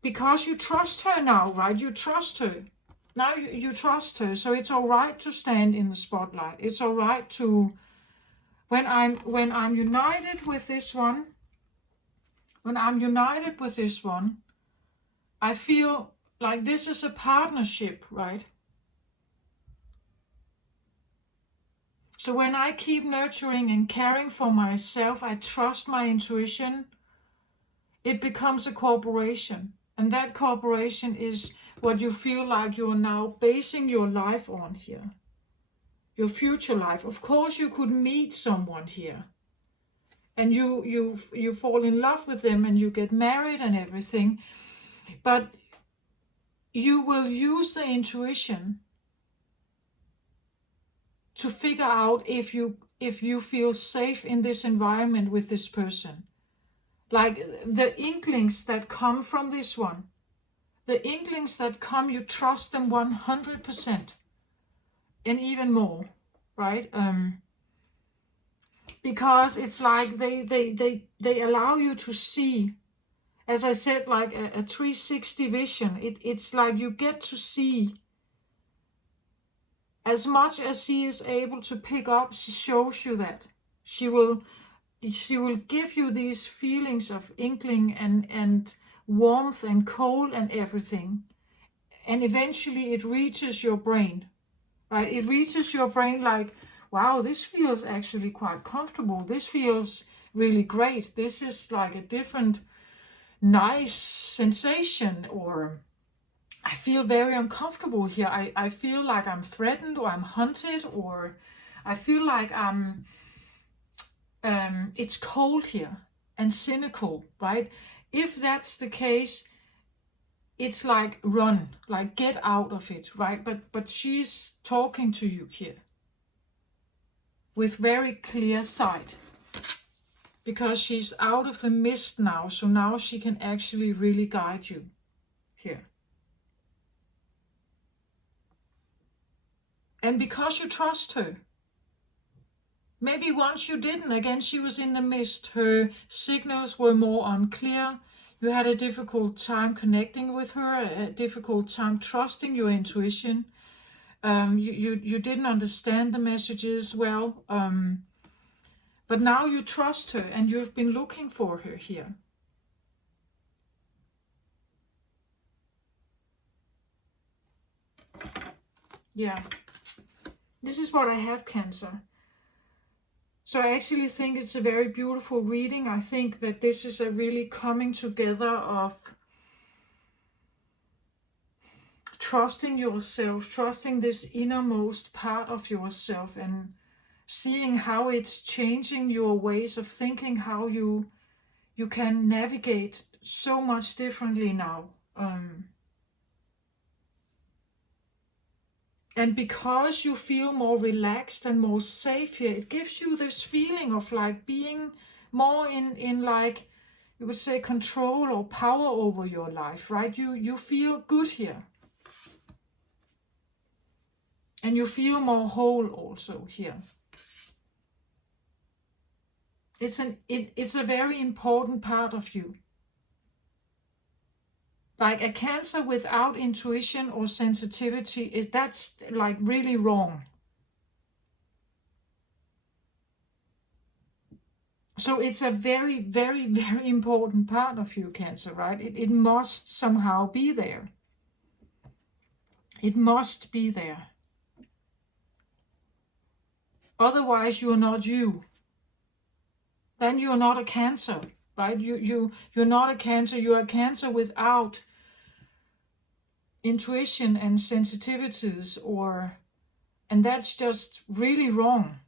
because you trust her now, right? You trust her. Now you trust her, so it's all right to stand in the spotlight. It's all right to, when I'm united with this one, I feel like this is a partnership, right? So when I keep nurturing and caring for myself, I trust my intuition, it becomes a cooperation. And that cooperation is what you feel like you're now basing your life on here. Your future life. Of course, you could meet someone here. And you fall in love with them and you get married and everything. But you will use the intuition to figure out if you feel safe in this environment with this person. Like the inklings that come from this one, the inklings that come, you trust them 100% and even more, right? Because it's like they allow you to see, as I said, like a 360 vision. It's like you get to see as much as she is able to pick up. She shows you that. She will give you these feelings of inkling and warmth and cold and everything. And eventually it reaches your brain, right? It reaches your brain like, wow, this feels actually quite comfortable. This feels really great. This is like a different, nice sensation. Or I feel very uncomfortable here. I feel like I'm threatened or I'm hunted, or I feel like it's cold here and cynical, right? If that's the case, it's like run, like get out of it, right? But she's talking to you here with very clear sight, because she's out of the mist now, so now she can actually really guide you here. And because you trust her. Maybe once you didn't. Again, she was in the mist. Her signals were more unclear. You had a difficult time connecting with her, a difficult time trusting your intuition. You didn't understand the messages well. But now you trust her and you've been looking for her here. Yeah. This is what I have, Cancer. So I actually think it's a very beautiful reading. I think that this is a really coming together of trusting yourself, trusting this innermost part of yourself, and seeing how it's changing your ways of thinking, how you can navigate so much differently now. And because you feel more relaxed and more safe here, it gives you this feeling of like being more in like, you could say, control or power over your life, right? You feel good here. And you feel more whole also here. It's a very important part of you. Like a Cancer without intuition or sensitivity, that's like really wrong. So it's a very, very, very important part of you, Cancer, right? It must somehow be there. It must be there. Otherwise, you're not you. Then you're not a Cancer, right? You're not a Cancer. You're a Cancer without intuition and sensitivities, and that's just really wrong.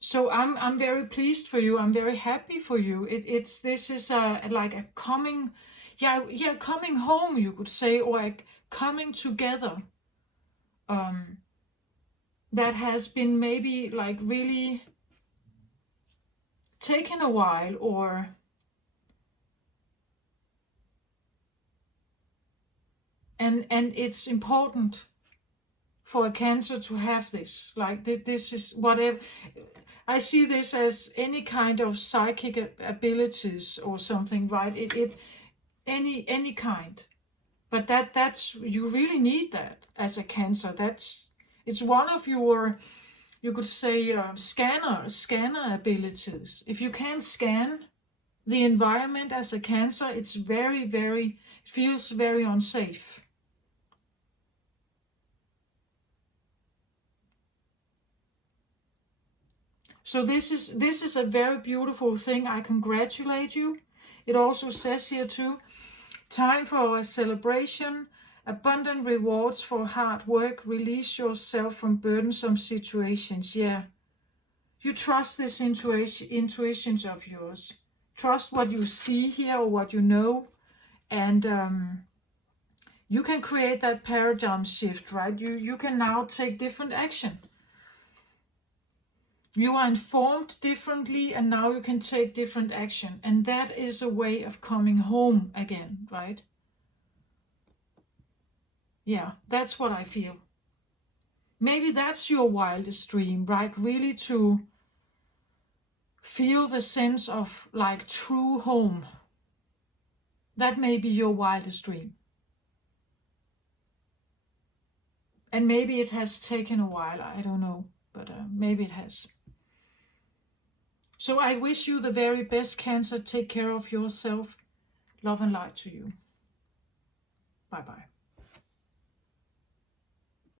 So I'm very pleased for you. I'm very happy for you. This is like a coming, coming home, you could say, or like coming together. That has been maybe like really taken a while, and it's important for a Cancer to have this. Like this is whatever. I see this as any kind of psychic abilities or something, right? Any kind. But that's you really need that as a Cancer. It's one of your, you could say, scanner abilities. If you can't scan the environment as a Cancer, it's very, very, it feels very unsafe. So this is a very beautiful thing. I congratulate you. It also says here too, time for a celebration, abundant rewards for hard work, release yourself from burdensome situations. Yeah. You trust this intuitions of yours. Trust what you see here or what you know, and you can create that paradigm shift, right? You can now take different action. You are informed differently, and now you can take different action. And that is a way of coming home again, right? Yeah, that's what I feel. Maybe that's your wildest dream, right? Really to feel the sense of like true home. That may be your wildest dream. And maybe it has taken a while, I don't know, but maybe it has. So I wish you the very best, Cancer. Take care of yourself. Love and light to you. Bye-bye.